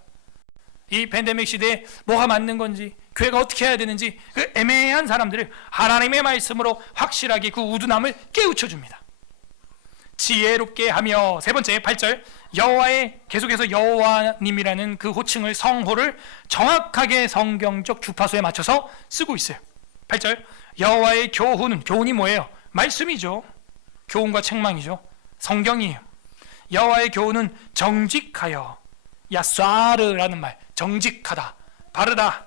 이 팬데믹 시대에 뭐가 맞는 건지, 교회가 어떻게 해야 되는지 그 애매한 사람들을 하나님의 말씀으로 확실하게 그 우둔함을 깨우쳐줍니다. 지혜롭게 하며. 세 번째 8절, 여호와의, 계속해서 여호와님이라는 그 호칭을, 성호를 정확하게 성경적 주파수에 맞춰서 쓰고 있어요. 8절, 여호와의 교훈은, 교훈이 뭐예요? 말씀이죠. 교훈과 책망이죠. 성경이에요. 여호와의 교훈은 정직하여, 야쏴르라는 말, 정직하다, 바르다,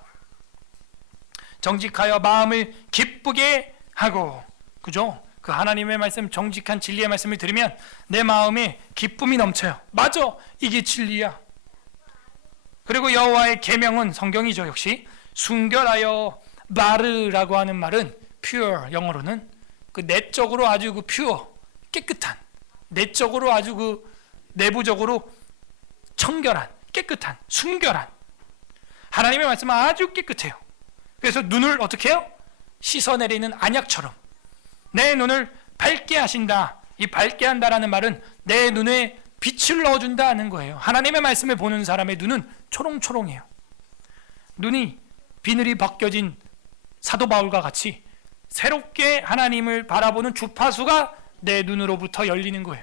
정직하여 마음을 기쁘게 하고, 그죠? 그 하나님의 말씀, 정직한 진리의 말씀을 들으면 내 마음에 기쁨이 넘쳐요. 맞아, 이게 진리야. 그리고 여호와의 계명은, 성경이죠. 역시 순결하여, 마르라고 하는 말은 pure, 영어로는 그 내적으로 아주 그 pure, 깨끗한, 내적으로 아주 그 내부적으로 청결한, 깨끗한, 순결한. 하나님의 말씀은 아주 깨끗해요. 그래서 눈을 어떻게 해요? 씻어내리는 안약처럼 내 눈을 밝게 하신다. 이 밝게 한다라는 말은 내 눈에 빛을 넣어준다는 거예요. 하나님의 말씀을 보는 사람의 눈은 초롱초롱해요. 눈이 비늘이 벗겨진 사도 바울과 같이 새롭게 하나님을 바라보는 주파수가 내 눈으로부터 열리는 거예요.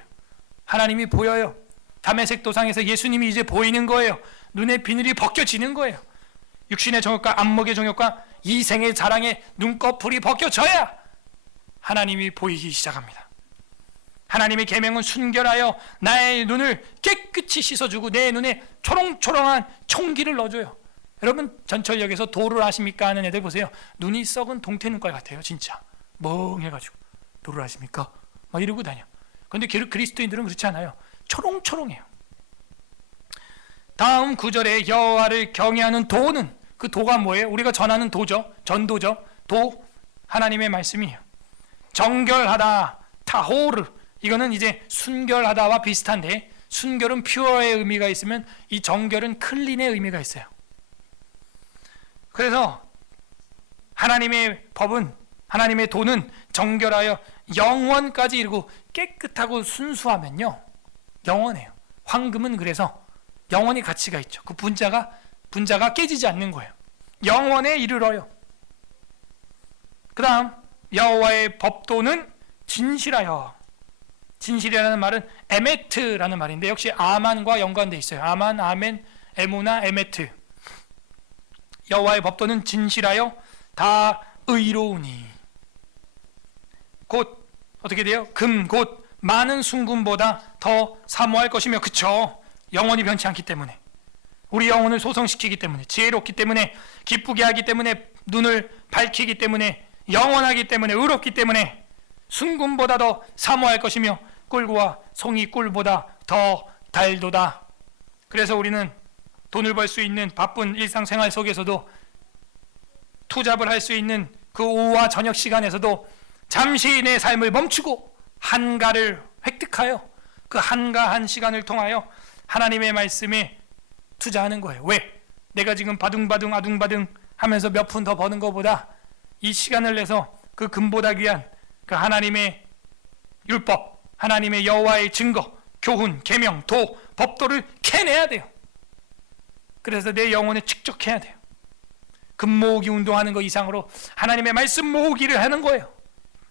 하나님이 보여요. 다메섹 도상에서 예수님이 이제 보이는 거예요. 눈에 비늘이 벗겨지는 거예요. 육신의 정욕과 안목의 정욕과 이생의 자랑에 눈꺼풀이 벗겨져야 하나님이 보이기 시작합니다. 하나님의 계명은 순결하여 나의 눈을 깨끗이 씻어주고 내 눈에 초롱초롱한 총기를 넣어줘요. 여러분, 전철역에서 도를 아십니까 하는 애들 보세요. 눈이 썩은 동태 눈깔 같아요. 진짜 멍해가지고 도를 아십니까? 막 이러고 다녀. 그런데 그리스도인들은 그렇지 않아요. 초롱초롱해요. 다음 9절에 여호와를 경외하는 도는, 그 도가 뭐예요? 우리가 전하는 도죠. 전도죠. 도, 하나님의 말씀이에요. 정결하다, 타호르, 이거는 이제 순결하다와 비슷한데, 순결은 퓨어의 의미가 있으면 이 정결은 클린의 의미가 있어요. 그래서 하나님의 법은, 하나님의 도는 정결하여 영원까지 이르고 깨끗하고 순수하면요 영원해요. 황금은 그래서 영원히 가치가 있죠. 그 분자가 깨지지 않는 거예요. 영원에 이르러요. 그 다음 여호와의 법도는 진실하여, 진실이라는 말은 에메트라는 말인데 역시 아만과 연관되어 있어요. 아만, 아멘, 에무나, 에메트. 여호와의 법도는 진실하여 다 의로우니 곧 어떻게 돼요? 금 곧 많은 순금보다 더 사모할 것이며, 그쵸? 영원히 변치 않기 때문에, 우리 영혼을 소성시키기 때문에, 지혜롭기 때문에, 기쁘게 하기 때문에, 눈을 밝히기 때문에, 영원하기 때문에, 의롭기 때문에 순금보다 더 사모할 것이며 꿀과 송이 꿀보다 더 달도다. 그래서 우리는 돈을 벌 수 있는 바쁜 일상생활 속에서도, 투잡을 할 수 있는 그 오후와 저녁 시간에서도 잠시 내 삶을 멈추고 한가를 획득하여 그 한가한 시간을 통하여 하나님의 말씀에 투자하는 거예요. 왜? 내가 지금 바둥바둥 아둥바둥 하면서 몇 푼 더 버는 것보다 이 시간을 내서 그 금보다 귀한 그 하나님의 율법, 하나님의 여호와의 증거, 교훈, 계명, 도, 법도를 캐내야 돼요. 그래서 내 영혼에 축적해야 돼요. 금 모으기 운동하는 것 이상으로 하나님의 말씀 모으기를 하는 거예요.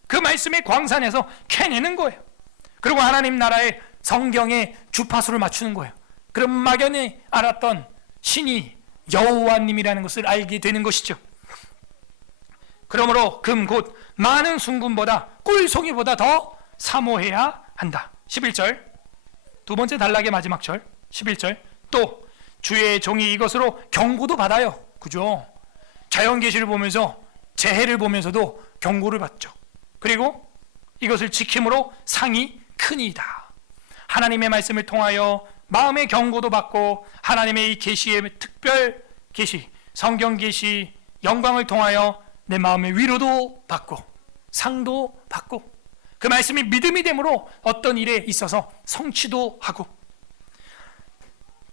그 말씀의 광산에서 캐내는 거예요. 그리고 하나님 나라의 성경의 주파수를 맞추는 거예요. 그럼 막연히 알았던 신이 여호와님이라는 것을 알게 되는 것이죠. 그러므로 금 곧 많은 순금보다 꿀송이보다 더 사모해야 한다. 11절, 두 번째 단락의 마지막 절 11절, 또 주의 종이 이것으로 경고도 받아요. 그죠? 자연계시를 보면서, 재해를 보면서도 경고를 받죠. 그리고 이것을 지킴으로 상이 크니이다. 하나님의 말씀을 통하여 마음의 경고도 받고, 하나님의 이 계시의 특별 계시, 성경 계시, 영광을 통하여 내 마음의 위로도 받고 상도 받고, 그 말씀이 믿음이 되므로 어떤 일에 있어서 성취도 하고,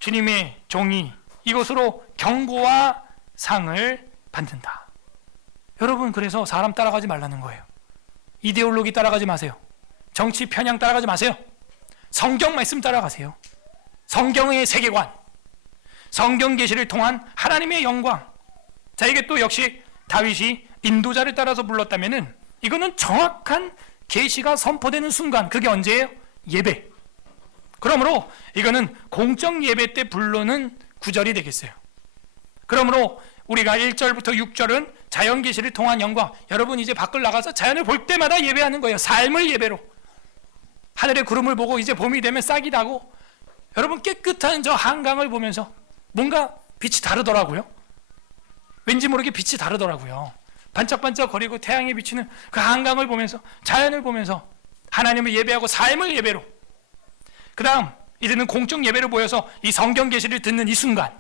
주님의 종이 이것으로 경고와 상을 받는다. 여러분, 그래서 사람 따라가지 말라는 거예요. 이데올로기 따라가지 마세요. 정치 편향 따라가지 마세요. 성경 말씀 따라가세요. 성경의 세계관, 성경 계시를 통한 하나님의 영광. 자, 이게 또 역시 다윗이 인도자를 따라서 불렀다면은 이거는 정확한 계시가 선포되는 순간, 그게 언제예요? 예배. 그러므로 이거는 공적 예배 때 부르는 구절이 되겠어요. 그러므로 우리가 1절부터 6절은 자연 계시를 통한 영광. 여러분 이제 밖을 나가서 자연을 볼 때마다 예배하는 거예요. 삶을 예배로. 하늘의 구름을 보고 이제 봄이 되면 싹이 나고, 여러분 깨끗한 저 한강을 보면서 뭔가 빛이 다르더라고요. 왠지 모르게 빛이 다르더라고요. 반짝반짝 거리고 태양이 비치는 그 한강을 보면서, 자연을 보면서 하나님을 예배하고 삶을 예배로. 그 다음 이제는 공적 예배를 보여서 이 성경 계시를 듣는 이 순간,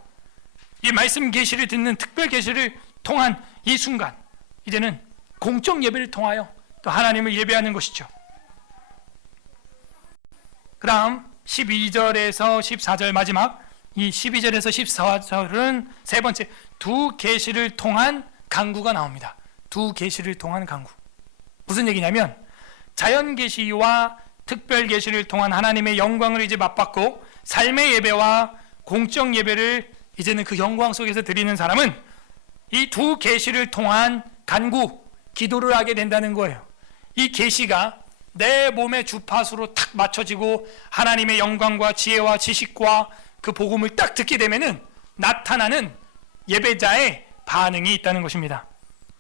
이 말씀 계시를 듣는 특별 계시를 통한 이 순간, 이제는 공적 예배를 통하여 또 하나님을 예배하는 것이죠. 그 다음 12절에서 14절 마지막, 이 12절에서 14절은 세 번째, 두 계시를 통한 간구가 나옵니다. 두 계시를 통한 간구. 무슨 얘기냐면, 자연 계시와 특별 계시를 통한 하나님의 영광을 이제 맛봤고, 삶의 예배와 공적 예배를 이제는 그 영광 속에서 드리는 사람은 이 두 계시를 통한 간구, 기도를 하게 된다는 거예요. 이 계시가 내 몸의 주파수로 탁 맞춰지고 하나님의 영광과 지혜와 지식과 그 복음을 딱 듣게 되면은 나타나는 예배자의 반응이 있다는 것입니다.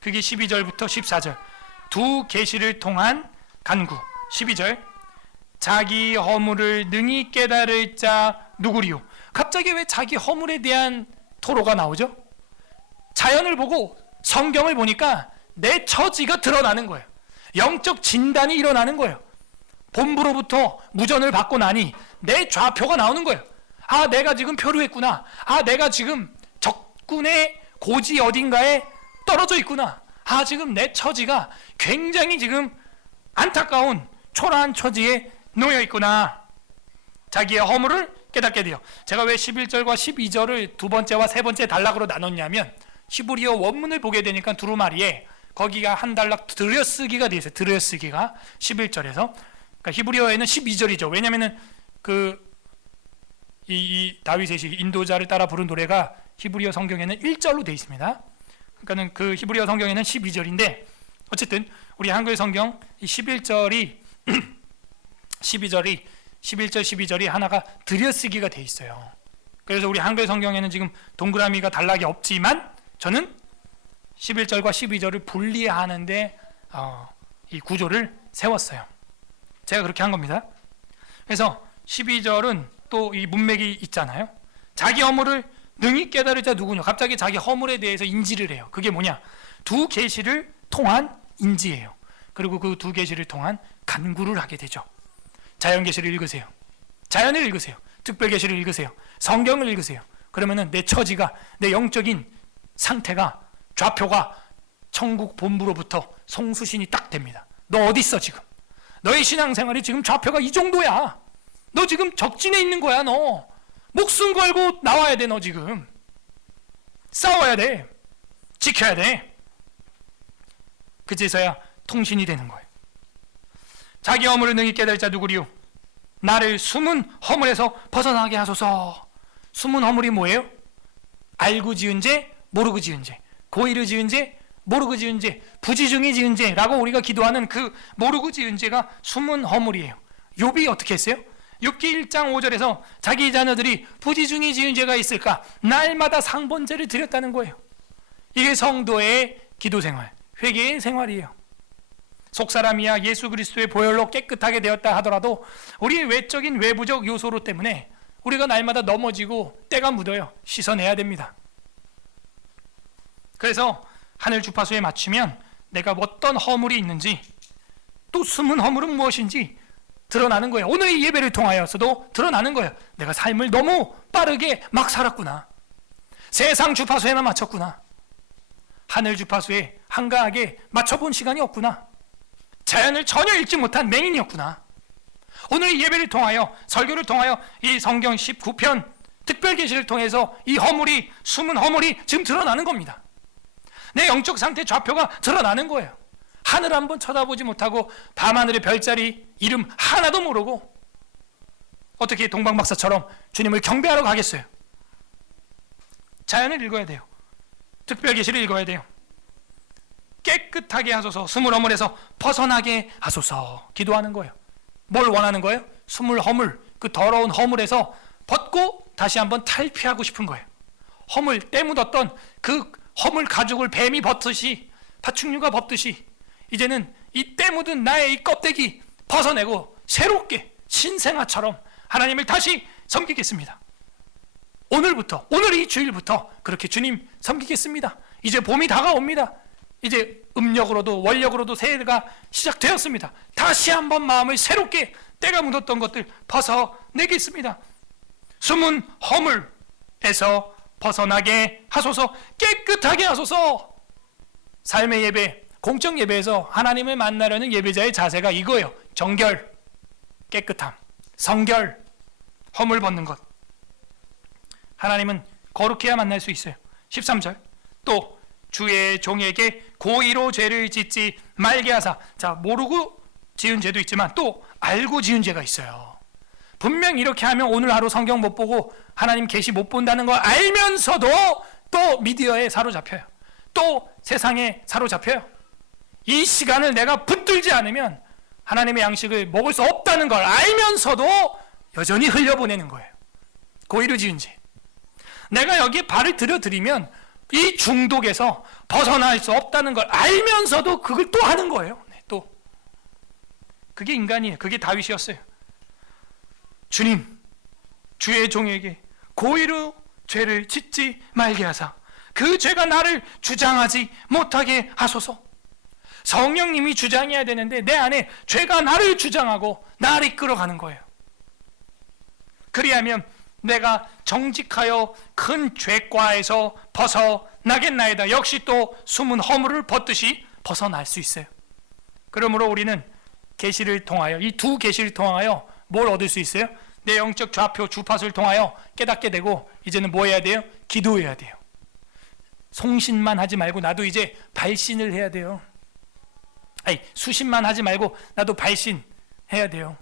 그게 12절부터 14절. 두 계시를 통한 간구. 12절, 자기 허물을 능히 깨달을 자 누구리요? 갑자기 왜 자기 허물에 대한 토로가 나오죠? 자연을 보고 성경을 보니까 내 처지가 드러나는 거예요. 영적 진단이 일어나는 거예요. 본부로부터 무전을 받고 나니 내 좌표가 나오는 거예요. 아, 내가 지금 표류했구나. 아, 내가 지금 적군의 고지 어딘가에 떨어져 있구나. 아, 지금 내 처지가 굉장히 지금 안타까운 초라한 처지에 놓여 있구나. 자기의 허물을 깨닫게 돼요. 제가 왜 11절과 12절을 두 번째와 세 번째 단락으로 나눴냐면, 히브리어 원문을 보게 되니까 두루마리에 거기가 한 단락 들여쓰기가 되어 있어요. 들여쓰기가 11절에서. 그러니까 히브리어에는 12절이죠. 왜냐면은 이 다윗의 인도자를 따라 부른 노래가 히브리어 성경에는 1절로 되어 있습니다. 그러니까는 그 히브리어 성경에는 12절인데, 어쨌든 우리 한글 성경 이 11절이 12절이 11절 12절이 하나가 들여쓰기가 돼 있어요. 그래서 우리 한글 성경에는 지금 동그라미가 단락이 없지만 저는 11절과 12절을 분리하는데 이 구조를 세웠어요. 제가 그렇게 한 겁니다. 그래서 12절은 또 이 문맥이 있잖아요. 자기 허물을 능히 깨달을 자 누구냐. 갑자기 자기 허물에 대해서 인지를 해요. 그게 뭐냐? 두 계시를 통한 인지예요. 그리고 그 두 계시를 통한 간구를 하게 되죠. 자연 계시를 읽으세요. 자연을 읽으세요. 특별 계시를 읽으세요. 성경을 읽으세요. 그러면은 내 처지가, 내 영적인 상태가, 좌표가 천국 본부로부터 송수신이 딱 됩니다. 너 어디 있어 지금? 너의 신앙생활이 지금 좌표가 이 정도야. 너 지금 적진에 있는 거야. 너 목숨 걸고 나와야 돼. 너 지금 싸워야 돼. 지켜야 돼. 그제서야 통신이 되는 거예요. 자기 허물을 능히 깨달을 자 누구리요? 나를 숨은 허물에서 벗어나게 하소서. 숨은 허물이 뭐예요? 알고 지은 죄, 모르고 지은 죄, 고의로 지은 죄, 모르고 지은 죄, 부지중에 지은 죄라고 우리가 기도하는 그 모르고 지은 죄가 숨은 허물이에요. 욥이 어떻게 했어요? 욥기 1장 5절에서 자기 자녀들이 부지중에 지은 죄가 있을까? 날마다 상번제를 드렸다는 거예요. 이게 성도의 기도 생활, 회개의 생활이에요. 속사람이야 예수 그리스도의 보혈로 깨끗하게 되었다 하더라도 우리 외적인 외부적 요소로 때문에 우리가 날마다 넘어지고 때가 묻어요. 씻어내야 됩니다. 그래서 하늘 주파수에 맞추면 내가 어떤 허물이 있는지, 또 숨은 허물은 무엇인지 드러나는 거예요. 오늘 이 예배를 통하여서도 드러나는 거예요. 내가 삶을 너무 빠르게 막 살았구나. 세상 주파수에만 맞췄구나. 하늘 주파수에 한가하게 맞춰본 시간이 없구나. 자연을 전혀 읽지 못한 맹인이었구나. 오늘 이 예배를 통하여, 설교를 통하여 이 성경 19편 특별 계시를 통해서 이 허물이, 숨은 허물이 지금 드러나는 겁니다. 내 영적 상태 좌표가 드러나는 거예요. 하늘 한번 쳐다보지 못하고 밤하늘의 별자리 이름 하나도 모르고 어떻게 동방박사처럼 주님을 경배하러 가겠어요? 자연을 읽어야 돼요. 특별 계시를 읽어야 돼요. 깨끗하게 하소서, 숨을 허물에서 벗어나게 하소서 기도하는 거예요. 뭘 원하는 거예요? 숨을 허물, 그 더러운 허물에서 벗고 다시 한번 탈피하고 싶은 거예요. 허물, 때 묻었던 그 허물 가죽을 뱀이 벗듯이, 파충류가 벗듯이 이제는 이 때 묻은 나의 이 껍데기 벗어내고 새롭게 신생아처럼 하나님을 다시 섬기겠습니다. 오늘부터, 오늘 이 주일부터 그렇게 주님 섬기겠습니다. 이제 봄이 다가옵니다. 이제 음력으로도 원력으로도 새해가 시작되었습니다. 다시 한번 마음을 새롭게 때가 묻었던 것들 벗어내겠습니다. 숨은 허물에서 벗어나게 하소서, 깨끗하게 하소서. 삶의 예배, 공적 예배에서 하나님을 만나려는 예배자의 자세가 이거예요. 정결, 깨끗함, 성결, 허물 벗는 것. 하나님은 거룩해야 만날 수 있어요. 13절 또 주의 종에게 고의로 죄를 짓지 말게 하사. 자, 모르고 지은 죄도 있지만 또 알고 지은 죄가 있어요. 분명 이렇게 하면 오늘 하루 성경 못 보고 하나님 계시 못 본다는 걸 알면서도 또 미디어에 사로잡혀요. 또 세상에 사로잡혀요. 이 시간을 내가 붙들지 않으면 하나님의 양식을 먹을 수 없다는 걸 알면서도 여전히 흘려보내는 거예요. 고의로 지은 죄. 내가 여기에 발을 들여드리면 이 중독에서 벗어날 수 없다는 걸 알면서도 그걸 또 하는 거예요. 네, 또 그게 인간이에요. 그게 다윗이었어요. 주님, 주의 종에게 고의로 죄를 짓지 말게 하사 그 죄가 나를 주장하지 못하게 하소서. 성령님이 주장해야 되는데 내 안에 죄가 나를 주장하고 나를 이끌어가는 거예요. 그리하면 내가 정직하여 큰 죄과에서 벗어나겠나이다. 역시 또 숨은 허물을 벗듯이 벗어날 수 있어요. 그러므로 우리는 계시를 통하여, 이 두 계시를 통하여 뭘 얻을 수 있어요? 내 영적 좌표, 주파수를 통하여 깨닫게 되고 이제는 뭐 해야 돼요? 기도해야 돼요. 송신만 하지 말고 나도 이제 발신을 해야 돼요. 아니, 수신만 하지 말고 나도 발신해야 돼요.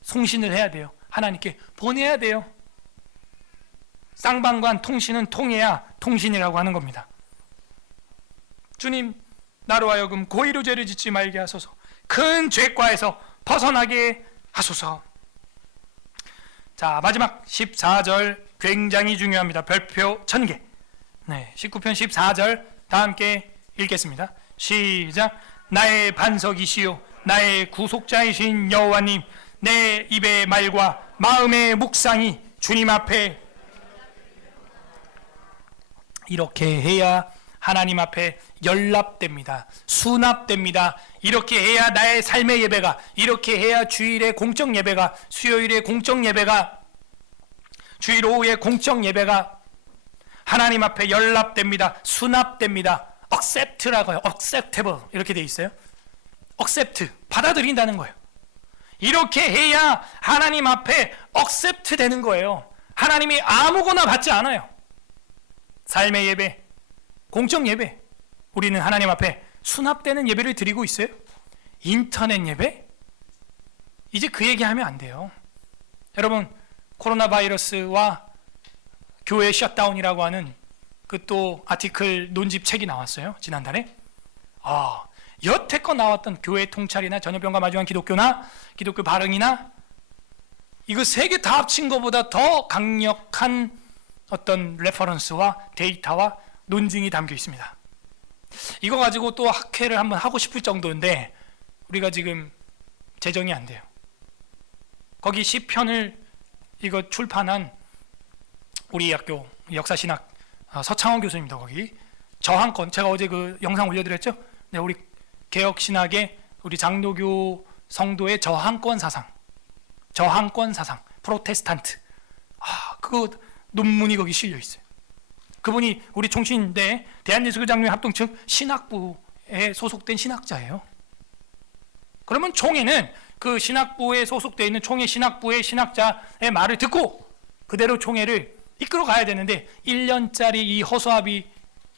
송신을 해야 돼요. 하나님께 보내야 돼요. 쌍방관 통신은 통해야 통신이라고 하는 겁니다. 주님, 나로 하여금 고의로 죄를 짓지 말게 하소서. 큰 죄과에서 벗어나게 하소서. 자, 마지막 14절 굉장히 중요합니다. 별표 1000개. 네, 19편 14절 다 함께 읽겠습니다. 시작. 나의 반석이시요 나의 구속자이신 여호와님, 내 입의 말과 마음의 묵상이 주님 앞에 이렇게 해야 하나님 앞에 연락됩니다. 수납됩니다. 이렇게 해야 나의 삶의 예배가, 이렇게 해야 주일의 공적 예배가, 수요일의 공적 예배가, 주일 오후의 공적 예배가 하나님 앞에 연락됩니다. 수납됩니다. accept라고 해요. acceptable 이렇게 돼 있어요. accept, 받아들인다는 거예요. 이렇게 해야 하나님 앞에 accept 되는 거예요. 하나님이 아무거나 받지 않아요. 삶의 예배, 공적 예배, 우리는 하나님 앞에 수납되는 예배를 드리고 있어요. 인터넷 예배? 이제 그 얘기하면 안 돼요. 여러분, 코로나 바이러스와 교회 셧다운이라고 하는 그 또 아티클 논집 책이 나왔어요. 지난달에. 여태껏 나왔던 교회 통찰이나 전염병과 마주한 기독교나 기독교 발응이나 이거 세 개 다 합친 것보다 더 강력한 어떤 레퍼런스와 데이터와 논증이 담겨 있습니다. 이거 가지고 또 학회를 한번 하고 싶을 정도인데 우리가 지금 재정이 안 돼요. 거기 시편을 이거 출판한 우리 학교 역사신학 서창원 교수님도 거기 저항권, 제가 어제 그 영상 올려드렸죠? 네, 우리 개혁신학의 우리 장로교 성도의 저항권 사상, 프로테스탄트, 그거 논문이 거기 실려 있어요. 그분이 우리 총신대 대한예수교장로회 합동측 신학부에 소속된 신학자예요. 그러면 총회는 그 신학부에 소속되어 있는 총회 신학부의 신학자의 말을 듣고 그대로 총회를 이끌어 가야 되는데 1년짜리 이 허수아비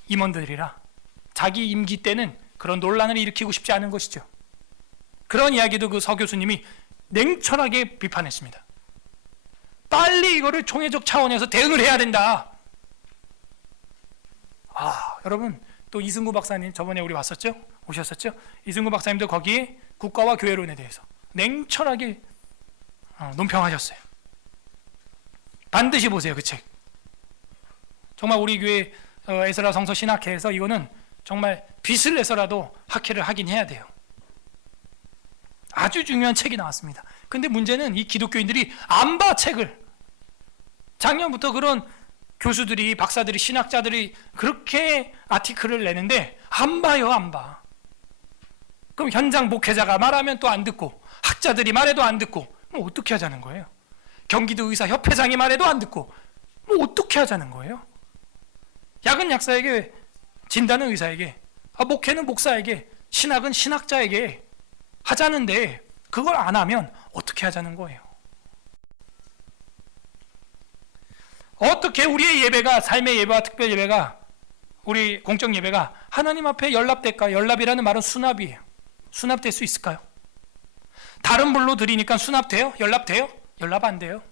임원들이라 자기 임기 때는 그런 논란을 일으키고 싶지 않은 것이죠. 그런 이야기도 그 서 교수님이 냉철하게 비판했습니다. 빨리 이거를 총회적 차원에서 대응을 해야 된다. 여러분, 또 이승구 박사님 저번에 우리 오셨었죠? 이승구 박사님도 거기에 국가와 교회론에 대해서 냉철하게 논평하셨어요. 반드시 보세요, 그 책. 정말 우리 교회 에스라 성서 신학회에서 이거는 정말 빚을 내서라도 학회를 하긴 해야 돼요. 아주 중요한 책이 나왔습니다. 근데 문제는 이 기독교인들이 안 봐, 책을. 작년부터 그런 교수들이, 박사들이, 신학자들이 그렇게 아티클을 내는데 안 봐요, 안 봐. 그럼 현장 목회자가 말하면 또 안 듣고, 학자들이 말해도 안 듣고, 뭐 어떻게 하자는 거예요? 경기도 의사 협회장이 말해도 안 듣고, 뭐 어떻게 하자는 거예요? 약은 약사에게, 진단은 의사에게, 목회는 목사에게, 신학은 신학자에게 하자는데 그걸 안 하면 어떻게 하자는 거예요? 어떻게 우리의 예배가, 삶의 예배와 특별 예배가, 우리 공적 예배가 하나님 앞에 연락될까? 연락이라는 말은 수납이에요. 수납될 수 있을까요? 다른 불로 드리니까 수납돼요? 연락돼요? 연락 안 돼요.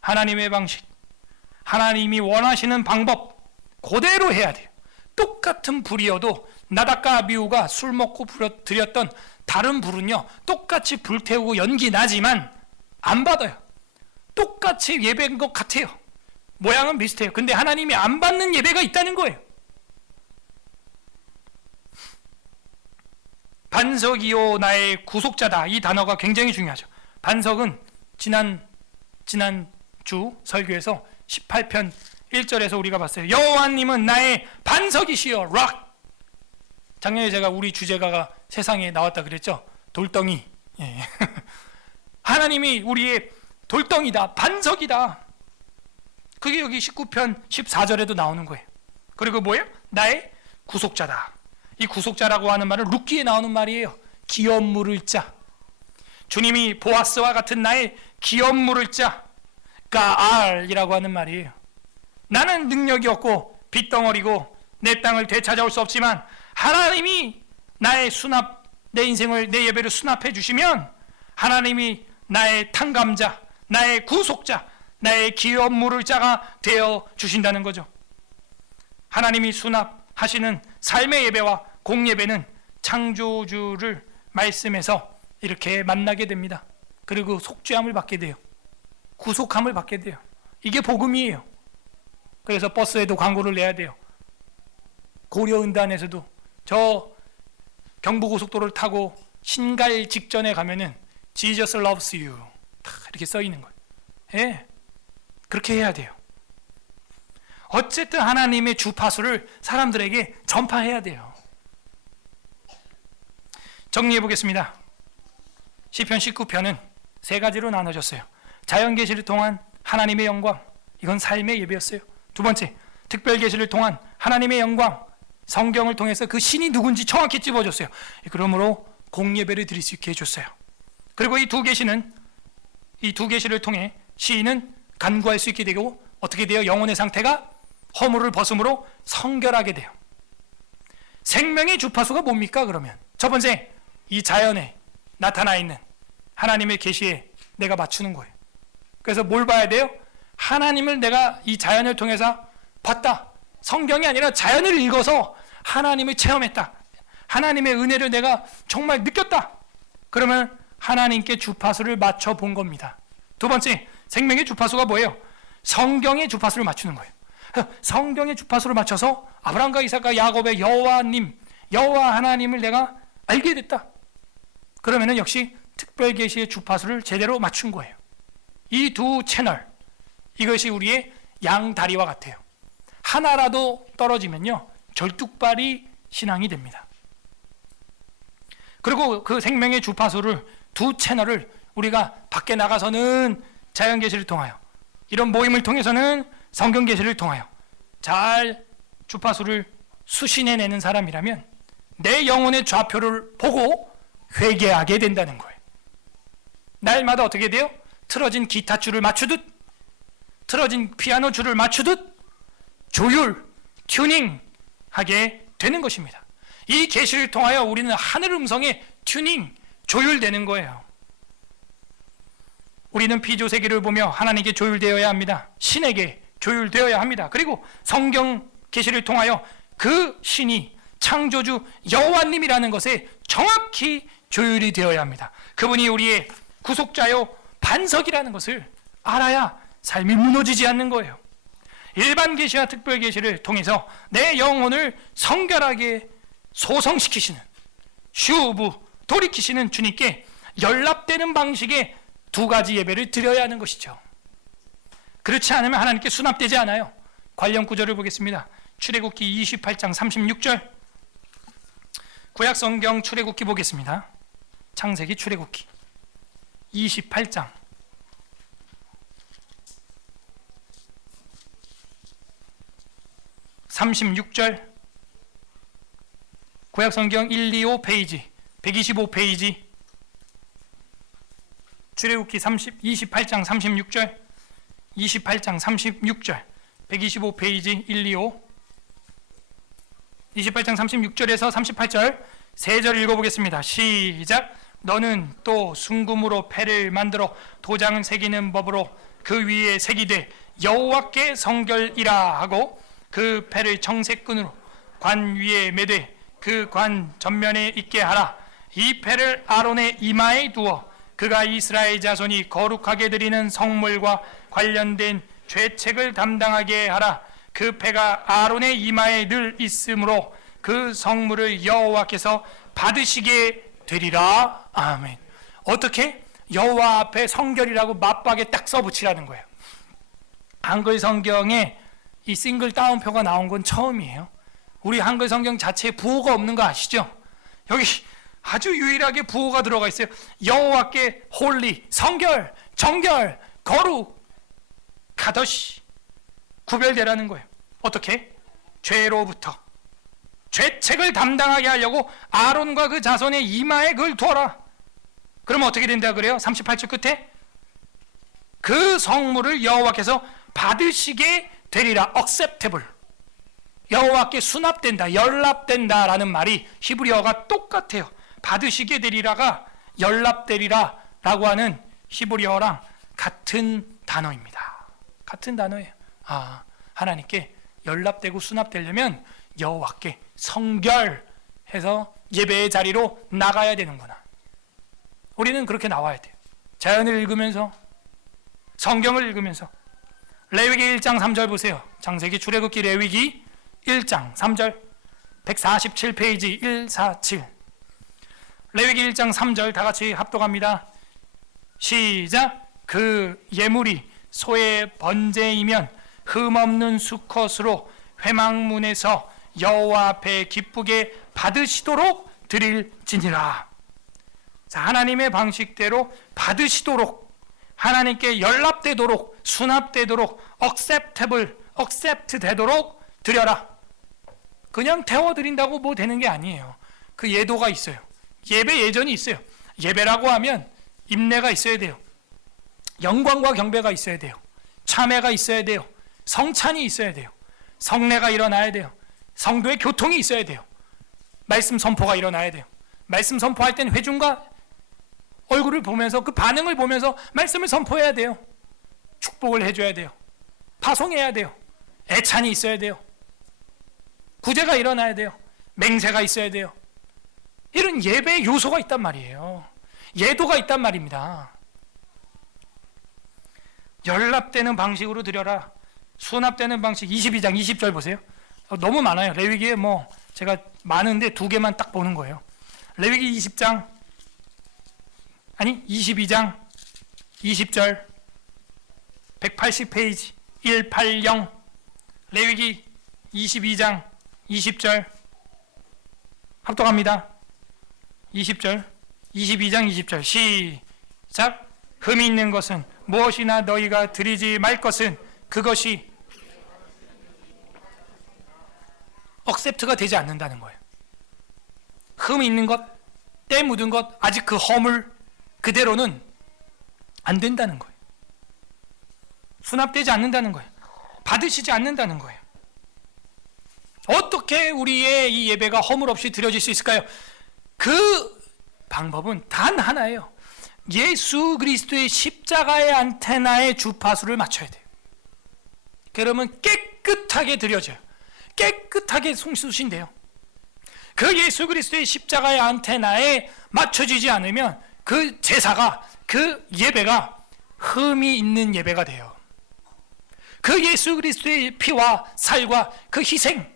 하나님의 방식, 하나님이 원하시는 방법 그대로 해야 돼요. 똑같은 불이어도 나답과 아비후가 술 먹고 드렸던 다른 불은요, 똑같이 불태우고 연기 나지만 안 받아요. 똑같이 예배인 것 같아요. 모양은 비슷해요. 근데 하나님이 안 받는 예배가 있다는 거예요. 반석이요 나의 구속자다, 이 단어가 굉장히 중요하죠. 반석은 지난 주 설교에서 18편 1절에서 우리가 봤어요. 여호와님은 나의 반석이시여, 락. 작년에 제가 우리 주제가가 세상에 나왔다 그랬죠. 돌덩이. 예. 하나님이 우리의 돌덩이다, 반석이다. 그게 여기 19편 14절에도 나오는 거예요. 그리고 뭐예요? 나의 구속자다. 이 구속자라고 하는 말은 룻기에 나오는 말이에요. 기업 물을 자. 주님이 보아스와 같은 나의 기업 물을 자, 가알이라고 하는 말이에요. 나는 능력이 없고 빚덩어리고 내 땅을 되찾아올 수 없지만 하나님이 나의 수납, 내 인생을, 내 예배를 수납해 주시면 하나님이 나의 탕감자, 나의 구속자, 나의 기업 물을 자가 되어 주신다는 거죠. 하나님이 수납하시는 삶의 예배와 공예배는 창조주를 말씀에서 이렇게 만나게 됩니다. 그리고 속죄함을 받게 돼요. 구속함을 받게 돼요. 이게 복음이에요. 그래서 버스에도 광고를 내야 돼요. 고려은단에서도 저 경부고속도로를 타고 신갈 직전에 가면은 Jesus loves you 이렇게 써 있는 거예요. 예, 그렇게 해야 돼요. 어쨌든 하나님의 주파수를 사람들에게 전파해야 돼요. 정리해 보겠습니다. 시편 19편은 세 가지로 나눠졌어요. 자연 계시를 통한 하나님의 영광, 이건 삶의 예배였어요. 두 번째, 특별 계시를 통한 하나님의 영광, 성경을 통해서 그 신이 누군지 정확히 찝어줬어요. 그러므로 공예배를 드릴 수 있게 해줬어요. 그리고 이 두 계시를 통해 시인은 간구할 수 있게 되고 어떻게 돼요? 영혼의 상태가 허물을 벗음으로 성결하게 돼요. 생명의 주파수가 뭡니까? 그러면 첫 번째, 이 자연에 나타나 있는 하나님의 계시에 내가 맞추는 거예요. 그래서 뭘 봐야 돼요? 하나님을 내가 이 자연을 통해서 봤다. 성경이 아니라 자연을 읽어서 하나님을 체험했다. 하나님의 은혜를 내가 정말 느꼈다. 그러면 하나님께 주파수를 맞춰 본 겁니다. 두 번째, 생명의 주파수가 뭐예요? 성경의 주파수를 맞추는 거예요. 성경의 주파수를 맞춰서 아브라함과 이삭과 야곱의 여호와님, 여호와 하나님을 내가 알게 됐다. 그러면은 역시 특별 계시의 주파수를 제대로 맞춘 거예요. 이 두 채널, 이것이 우리의 양다리와 같아요. 하나라도 떨어지면요 절뚝발이 신앙이 됩니다. 그리고 그 생명의 주파수를 두 채널을 우리가 밖에 나가서는 자연 계시를 통하여, 이런 모임을 통해서는 성경 계시를 통하여 잘 주파수를 수신해내는 사람이라면 내 영혼의 좌표를 보고 회개하게 된다는 거예요. 날마다 어떻게 돼요? 틀어진 기타 줄을 맞추듯, 틀어진 피아노 줄을 맞추듯 조율, 튜닝하게 되는 것입니다. 이 계시를 통하여 우리는 하늘 음성에 튜닝, 조율되는 거예요. 우리는 피조세계를 보며 하나님께 조율되어야 합니다. 신에게 조율되어야 합니다. 그리고 성경 계시를 통하여 그 신이 창조주 여호와님이라는 것에 정확히 조율이 되어야 합니다. 그분이 우리의 구속자요 반석이라는 것을 알아야 삶이 무너지지 않는 거예요. 일반 계시와 특별 계시를 통해서 내 영혼을 성결하게 소성시키시는, 슈브, 돌이키시는 주님께 연락되는 방식의 두 가지 예배를 드려야 하는 것이죠. 그렇지 않으면 하나님께 수납되지 않아요. 관련 구절을 보겠습니다. 출애굽기 28장 36절, 구약성경 출애굽기 보겠습니다. 창세기 출애굽기 28장 36절, 구약성경 125 페이지, 125 페이지, 출애굽기 28장 36절, 28장 36절, 125 페이지 125, 28장 36절에서 38절 세 절 읽어보겠습니다. 시작. 너는 또 순금으로 패를 만들어 도장을 새기는 법으로 그 위에 새기되 여호와께 성결이라 하고 그 패를 청색끈으로 관 위에 매되 그 관 전면에 있게 하라. 이 패를 아론의 이마에 두어 그가 이스라엘 자손이 거룩하게 드리는 성물과 관련된 죄책을 담당하게 하라. 그 패가 아론의 이마에 늘 있으므로 그 성물을 여호와께서 받으시게 되리라. 아멘. 어떻게? 여호와 앞에 성결이라고 맞박에 딱 써붙이라는 거예요. 한글 성경에 이 싱글 따옴표가 나온 건 처음이에요. 우리 한글 성경 자체에 부호가 없는 거 아시죠? 여기 아주 유일하게 부호가 들어가 있어요. 여호와께 홀리, 성결, 정결, 거룩, 가더시, 구별되라는 거예요. 어떻게? 죄로부터 죄책을 담당하게 하려고 아론과 그 자손의 이마에 그걸 두어라. 그러면 어떻게 된다 그래요? 38절 끝에 그 성물을 여호와께서 받으시게 되리라. acceptable, 여호와께 수납된다, 연락된다라는 말이 히브리어가 똑같아요. 받으시게 되리라가 연락되리라 라고 하는 히브리어랑 같은 단어입니다. 같은 단어예요. 하나님께 연락되고 수납되려면 여호와께 성결해서 예배의 자리로 나가야 되는구나. 우리는 그렇게 나와야 돼요. 자연을 읽으면서, 성경을 읽으면서. 레위기 1장 3절 보세요. 창세기, 출애굽기, 레위기 1장 3절 147페이지 147. 레위기 1장 3절 다 같이 합독합니다. 시작. 그 예물이 소의 번제이면 흠없는 수컷으로 회막문에서 여호와 앞에 기쁘게 받으시도록 드릴지니라. 자, 하나님의 방식대로 받으시도록, 하나님께 연락되도록, 수납되도록, accept 되도록 드려라. 그냥 태워드린다고 뭐 되는 게 아니에요. 그 예도가 있어요. 예배 예전이 있어요. 예배라고 하면 인내가 있어야 돼요. 영광과 경배가 있어야 돼요. 참회가 있어야 돼요. 성찬이 있어야 돼요. 성례가 일어나야 돼요. 성도의 교통이 있어야 돼요. 말씀 선포가 일어나야 돼요. 말씀 선포할 땐 회중과 얼굴을 보면서, 그 반응을 보면서 말씀을 선포해야 돼요. 축복을 해줘야 돼요. 파송해야 돼요. 애찬이 있어야 돼요. 구제가 일어나야 돼요. 맹세가 있어야 돼요. 이런 예배의 요소가 있단 말이에요. 예도가 있단 말입니다. 연락되는 방식으로 드려라. 수납되는 방식. 22장 20절 보세요. 너무 많아요. 레위기에 뭐 제가 많은데 두 개만 딱 보는 거예요. 레위기 22장 20절 180페이지 180. 레위기 22장 20절 합독합니다. 20절 22장 20절 시작. 흠이 있는 것은 무엇이나 너희가 드리지 말 것은 그것이 억셉트가 되지 않는다는 거예요. 흠이 있는 것, 때 묻은 것, 아직 그 허물 그대로는 안 된다는 거예요. 수납되지 않는다는 거예요. 받으시지 않는다는 거예요. 어떻게 우리의 이 예배가 허물 없이 드려질 수 있을까요? 그 방법은 단 하나예요. 예수 그리스도의 십자가의 안테나에 주파수를 맞춰야 돼요. 그러면 깨끗하게 드려져요. 깨끗하게 송수신대요. 그 예수 그리스도의 십자가의 안테나에 맞춰지지 않으면 그 제사가, 그 예배가 흠이 있는 예배가 돼요. 그 예수 그리스도의 피와 살과 그 희생,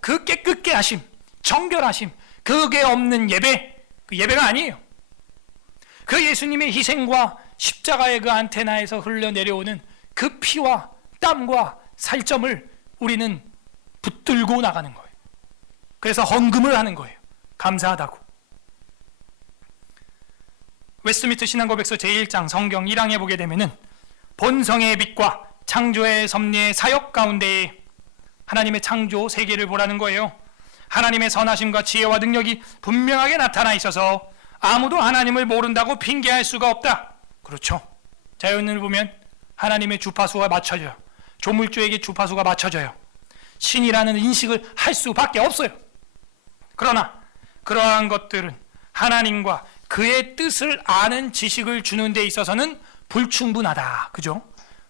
그 깨끗게 하심, 정결하심, 그게 없는 예배, 그 예배가 아니에요. 그 예수님의 희생과 십자가의 그 안테나에서 흘러내려오는 그 피와 땀과 살점을 우리는 붙들고 나가는 거예요. 그래서 헌금을 하는 거예요. 감사하다고. 웨스트민스터 신앙고백서 제1장 성경 1항에 보게 되면은 본성의 빛과 창조의 섭리의 사역 가운데에 하나님의 창조 세계를 보라는 거예요. 하나님의 선하심과 지혜와 능력이 분명하게 나타나 있어서 아무도 하나님을 모른다고 핑계할 수가 없다. 그렇죠. 자연을 보면 하나님의 주파수가 맞춰져요. 조물주에게 주파수가 맞춰져요. 신이라는 인식을 할 수밖에 없어요. 그러나 그러한 것들은 하나님과 그의 뜻을 아는 지식을 주는 데 있어서는 불충분하다. 그죠?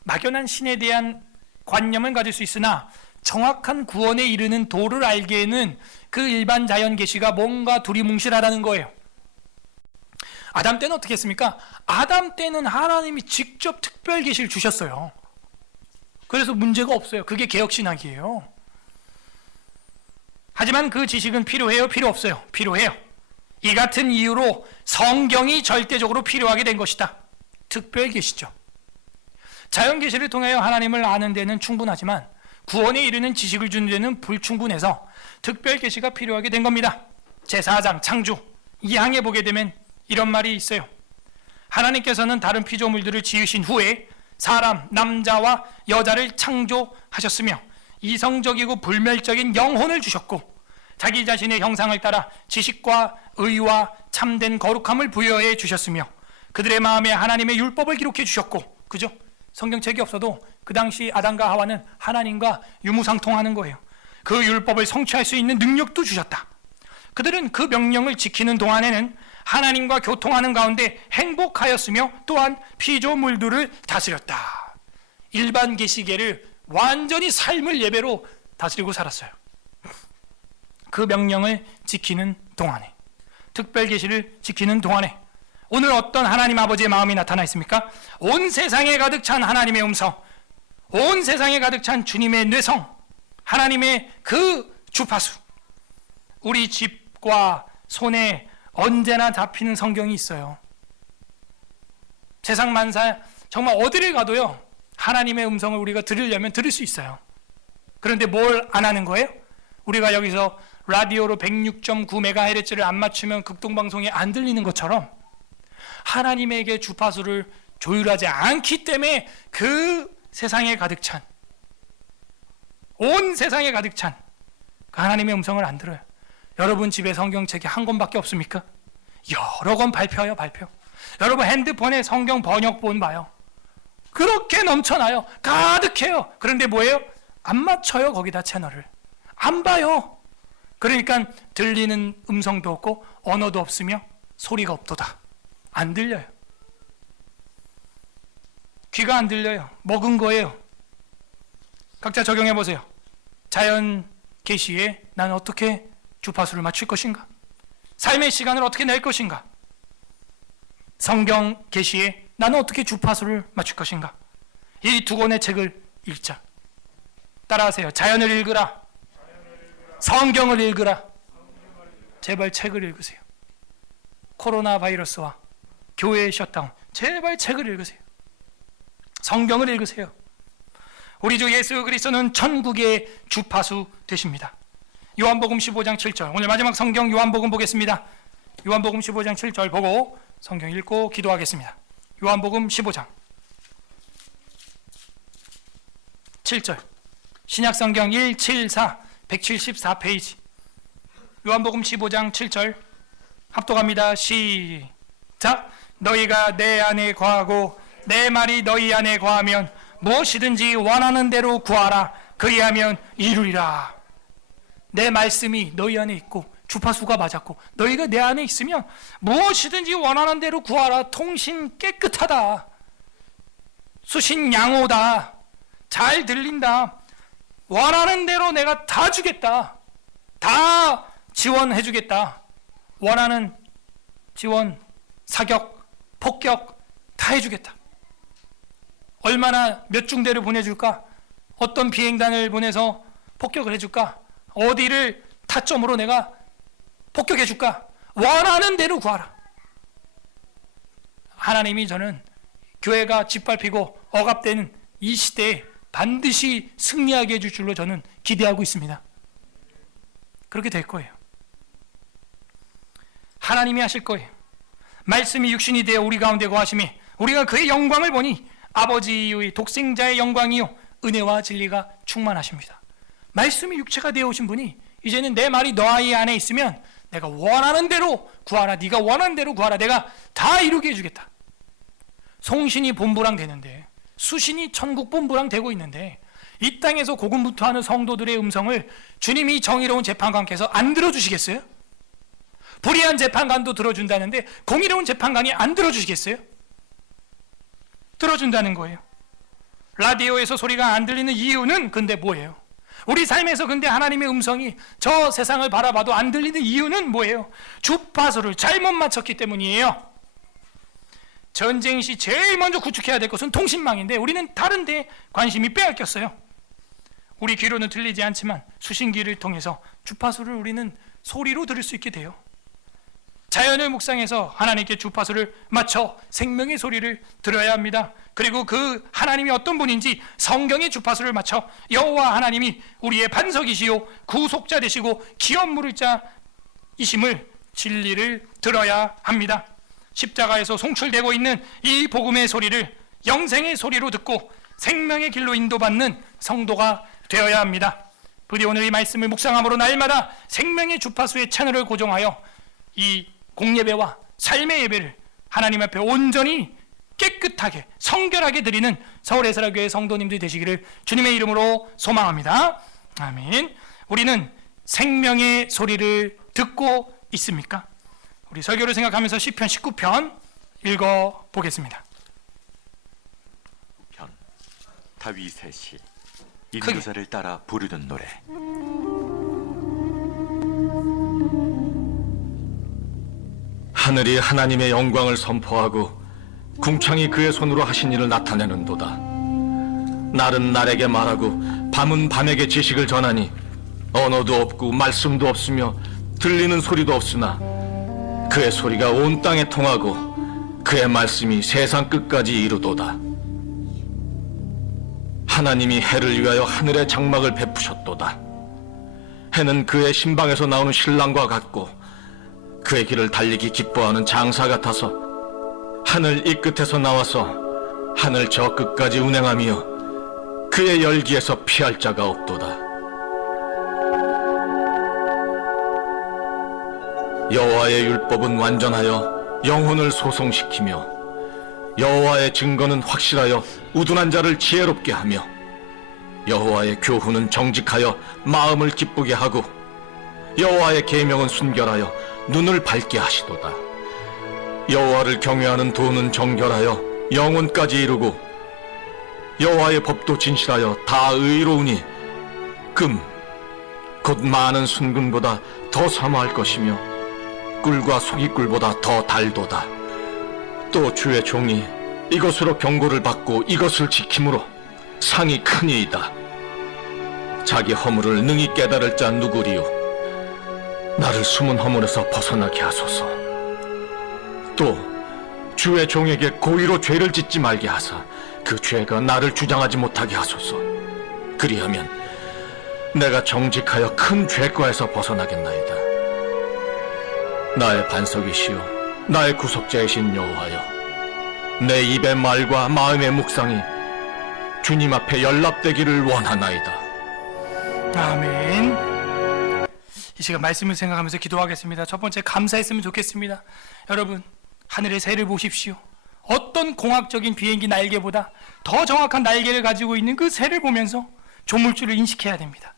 막연한 신에 대한 관념을 가질 수 있으나 정확한 구원에 이르는 도를 알기에는 그 일반 자연 계시가 뭔가 두리뭉실하다는 거예요. 아담 때는 어떻게 했습니까? 아담 때는 하나님이 직접 특별 계시를 주셨어요. 그래서 문제가 없어요. 그게 개혁신학이에요. 하지만 그 지식은 필요해요? 필요 없어요? 필요해요. 이 같은 이유로 성경이 절대적으로 필요하게 된 것이다. 특별 계시죠. 자연 계시를 통하여 하나님을 아는 데는 충분하지만 구원에 이르는 지식을 주는 데는 불충분해서 특별 계시가 필요하게 된 겁니다. 제4장 창조 2항에 보게 되면 이런 말이 있어요. 하나님께서는 다른 피조물들을 지으신 후에 사람, 남자와 여자를 창조하셨으며 이성적이고 불멸적인 영혼을 주셨고 자기 자신의 형상을 따라 지식과 의와 참된 거룩함을 부여해 주셨으며 그들의 마음에 하나님의 율법을 기록해 주셨고, 그죠? 성경책이 없어도 그 당시 아담과 하와는 하나님과 유무상통하는 거예요. 그 율법을 성취할 수 있는 능력도 주셨다. 그들은 그 명령을 지키는 동안에는 하나님과 교통하는 가운데 행복하였으며 또한 피조물들을 다스렸다. 일반 계시계를 완전히 삶을 예배로 다스리고 살았어요. 그 명령을 지키는 동안에, 특별 계시를 지키는 동안에 오늘 어떤 하나님 아버지의 마음이 나타나 있습니까? 온 세상에 가득 찬 하나님의 음성, 온 세상에 가득 찬 주님의 뇌성, 하나님의 그 주파수, 우리 집과 손에 언제나 잡히는 성경이 있어요. 세상 만사 정말 어디를 가도요, 하나님의 음성을 우리가 들으려면 들을 수 있어요. 그런데 뭘 안 하는 거예요? 우리가 여기서 라디오로 106.9MHz를 안 맞추면 극동방송이 안 들리는 것처럼 하나님에게 주파수를 조율하지 않기 때문에 그 세상에 가득 찬, 온 세상에 가득 찬 그 하나님의 음성을 안 들어요. 여러분 집에 성경책이 한 권밖에 없습니까? 여러 권 발표해요, 발표. 여러분 핸드폰에 성경 번역본 봐요. 그렇게 넘쳐나요. 가득해요. 그런데 뭐예요? 안 맞춰요. 거기다 채널을 안 봐요. 그러니까 들리는 음성도 없고 언어도 없으며 소리가 없도다. 안 들려요. 귀가 안 들려요. 먹은 거예요. 각자 적용해 보세요. 자연 계시에 나는 어떻게 주파수를 맞출 것인가? 삶의 시간을 어떻게 낼 것인가? 성경 계시에 나는 어떻게 주파수를 맞출 것인가? 이 두 권의 책을 읽자. 따라하세요. 자연을 읽으라. 성경을 읽으라. 제발 책을 읽으세요. 코로나 바이러스와 교회의 셧다운, 제발 책을 읽으세요. 성경을 읽으세요. 우리 주 예수 그리스도는 천국의 주파수 되십니다. 요한복음 15장 7절, 오늘 마지막 성경 요한복음 보겠습니다. 요한복음 15장 7절 보고 성경 읽고 기도하겠습니다. 요한복음 15장 7절, 신약성경 174 174페이지, 요한복음 15장 7절 합독합니다. 시작. 너희가 내 안에 거하고 내 말이 너희 안에 거하면 무엇이든지 원하는 대로 구하라. 그리하면 이루리라. 내 말씀이 너희 안에 있고 주파수가 맞았고 너희가 내 안에 있으면 무엇이든지 원하는 대로 구하라. 통신 깨끗하다. 수신 양호다. 잘 들린다. 원하는 대로 내가 다 주겠다. 다 지원해 주겠다. 원하는 지원, 사격, 폭격 다 해주겠다. 얼마나 몇 중대를 보내줄까? 어떤 비행단을 보내서 폭격을 해줄까? 어디를 타점으로 내가 폭격해줄까? 원하는 대로 구하라. 하나님이 저는 교회가 짓밟히고 억압되는 이 시대에 반드시 승리하게 해줄 줄로 저는 기대하고 있습니다. 그렇게 될 거예요. 하나님이 하실 거예요. 말씀이 육신이 되어 우리 가운데 거하심이 우리가 그의 영광을 보니 아버지의 독생자의 영광이요 은혜와 진리가 충만하십니다. 말씀이 육체가 되어 오신 분이 이제는 내 말이 너희 안에 있으면 내가 원하는 대로 구하라. 네가 원하는 대로 구하라. 내가 다 이루게 해주겠다. 송신이 본부랑 되는데, 수신이 천국 본부랑 되고 있는데, 이 땅에서 고군분투하는 성도들의 음성을 주님이 정의로운 재판관께서 안 들어주시겠어요? 불의한 재판관도 들어준다는데 공의로운 재판관이 안 들어주시겠어요? 들어준다는 거예요. 라디오에서 소리가 안 들리는 이유는 근데 뭐예요? 우리 삶에서 근데 하나님의 음성이 저 세상을 바라봐도 안 들리는 이유는 뭐예요? 주파수를 잘못 맞췄기 때문이에요. 전쟁 시 제일 먼저 구축해야 될 것은 통신망인데 우리는 다른 데 관심이 빼앗겼어요. 우리 귀로는 들리지 않지만 수신기를 통해서 주파수를 우리는 소리로 들을 수 있게 돼요. 자연을 묵상해서 하나님께 주파수를 맞춰 생명의 소리를 들어야 합니다. 그리고 그 하나님이 어떤 분인지 성경의 주파수를 맞춰 여호와 하나님이 우리의 반석이시요 구속자 되시고 기업 물을 자이심을 진리를 들어야 합니다. 십자가에서 송출되고 있는 이 복음의 소리를 영생의 소리로 듣고 생명의 길로 인도받는 성도가 되어야 합니다. 부디 오늘 이 말씀을 묵상함으로 날마다 생명의 주파수의 채널을 고정하여 이 공예배와 삶의 예배를 하나님 앞에 온전히 깨끗하게 성결하게 드리는 서울에스라교회 성도님들이 되시기를 주님의 이름으로 소망합니다. 아멘. 우리는 생명의 소리를 듣고 있습니까? 우리 설교를 생각하면서 시편 19편 읽어보겠습니다. 편 다윗의 시 인도자를 따라 부르는 노래. 하늘이 하나님의 영광을 선포하고 궁창이 그의 손으로 하신 일을 나타내는도다. 날은 날에게 말하고 밤은 밤에게 지식을 전하니 언어도 없고 말씀도 없으며 들리는 소리도 없으나 그의 소리가 온 땅에 통하고 그의 말씀이 세상 끝까지 이루도다. 하나님이 해를 위하여 하늘의 장막을 베푸셨도다. 해는 그의 신방에서 나오는 신랑과 같고 그의 길을 달리기 기뻐하는 장사 같아서 하늘 이 끝에서 나와서 하늘 저 끝까지 운행하며 그의 열기에서 피할 자가 없도다. 여호와의 율법은 완전하여 영혼을 소송시키며 여호와의 증거는 확실하여 우둔한 자를 지혜롭게 하며 여호와의 교훈은 정직하여 마음을 기쁘게 하고 여호와의 계명은 순결하여 눈을 밝게 하시도다. 여호와를 경외하는 도는 정결하여 영혼까지 이루고 여호와의 법도 진실하여 다 의로우니 금 곧 많은 순금보다 더 사모할 것이며 꿀과 소기꿀보다 더 달도다. 또 주의 종이 이것으로 경고를 받고 이것을 지킴으로 상이 크니이다. 자기 허물을 능히 깨달을 자 누구리요? 나를 숨은 허물에서 벗어나게 하소서. 또 주의 종에게 고의로 죄를 짓지 말게 하사 그 죄가 나를 주장하지 못하게 하소서. 그리하면 내가 정직하여 큰 죄과에서 벗어나겠나이다. 나의 반석이시요 나의 구속자이신 여호와여, 내 입의 말과 마음의 묵상이 주님 앞에 연락되기를 원하나이다. 아멘. 이 시간 말씀을 생각하면서 기도하겠습니다. 첫 번째, 감사했으면 좋겠습니다. 여러분, 하늘의 새를 보십시오. 어떤 공학적인 비행기 날개보다 더 정확한 날개를 가지고 있는 그 새를 보면서 조물주를 인식해야 됩니다.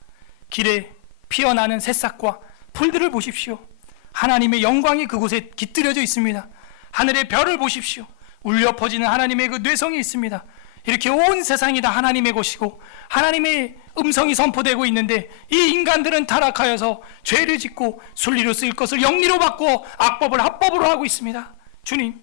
길에 피어나는 새싹과 풀들을 보십시오. 하나님의 영광이 그곳에 깃들여져 있습니다. 하늘의 별을 보십시오. 울려 퍼지는 하나님의 그 뇌성이 있습니다. 이렇게 온 세상이 다 하나님의 것이고 하나님의 음성이 선포되고 있는데 이 인간들은 타락하여서 죄를 짓고 순리로 쓸 것을 영리로 바꾸어 악법을 합법으로 하고 있습니다. 주님,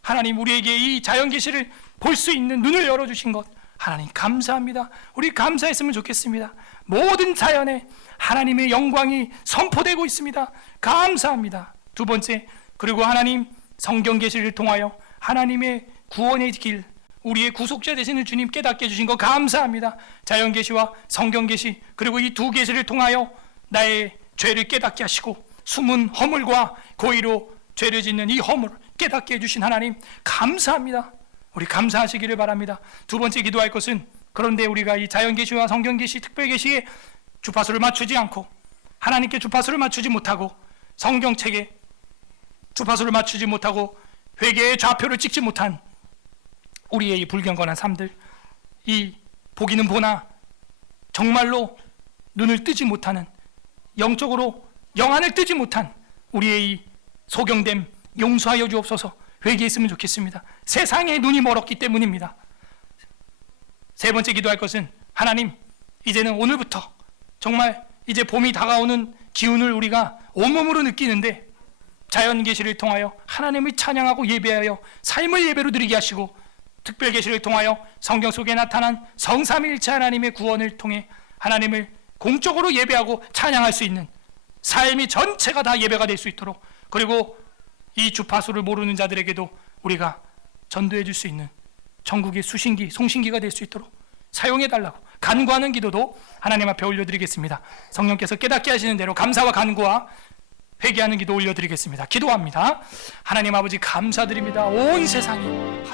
하나님 우리에게 이 자연 계시를 볼 수 있는 눈을 열어주신 것 하나님 감사합니다. 우리 감사했으면 좋겠습니다. 모든 자연에 하나님의 영광이 선포되고 있습니다. 감사합니다. 두 번째, 그리고 하나님 성경 계시를 통하여 하나님의 구원의 길, 우리의 구속자 되시는 주님 깨닫게 해주신 거 감사합니다. 자연 계시와 성경 계시, 그리고 이 두 계시를 통하여 나의 죄를 깨닫게 하시고 숨은 허물과 고의로 죄를 짓는 이 허물을 깨닫게 해주신 하나님 감사합니다. 우리 감사하시기를 바랍니다. 두 번째 기도할 것은, 그런데 우리가 이 자연 계시와 성경 계시, 특별 계시에 주파수를 맞추지 않고 하나님께 주파수를 맞추지 못하고 성경책에 주파수를 맞추지 못하고 회개의 좌표를 찍지 못한 우리의 이 불경건한 삶들, 이 보기는 보나 정말로 눈을 뜨지 못하는, 영적으로 영안을 뜨지 못한 우리의 이 소경됨 용서하여 주옵소서. 회개했으면 좋겠습니다. 세상에 눈이 멀었기 때문입니다. 세 번째 기도할 것은, 하나님 이제는 오늘부터 정말 이제 봄이 다가오는 기운을 우리가 온몸으로 느끼는데 자연 계시를 통하여 하나님을 찬양하고 예배하여 삶을 예배로 드리게 하시고, 특별 계시를 통하여 성경 속에 나타난 성삼위일체 하나님의 구원을 통해 하나님을 공적으로 예배하고 찬양할 수 있는 삶이 전체가 다 예배가 될 수 있도록, 그리고 이 주파수를 모르는 자들에게도 우리가 전도해 줄 수 있는 전국의 수신기, 송신기가 될 수 있도록 사용해 달라고 간구하는 기도도 하나님 앞에 올려드리겠습니다. 성령께서 깨닫게 하시는 대로 감사와 간구와 회개하는 기도 올려드리겠습니다. 기도합니다. 하나님 아버지 감사드립니다. 온 세상이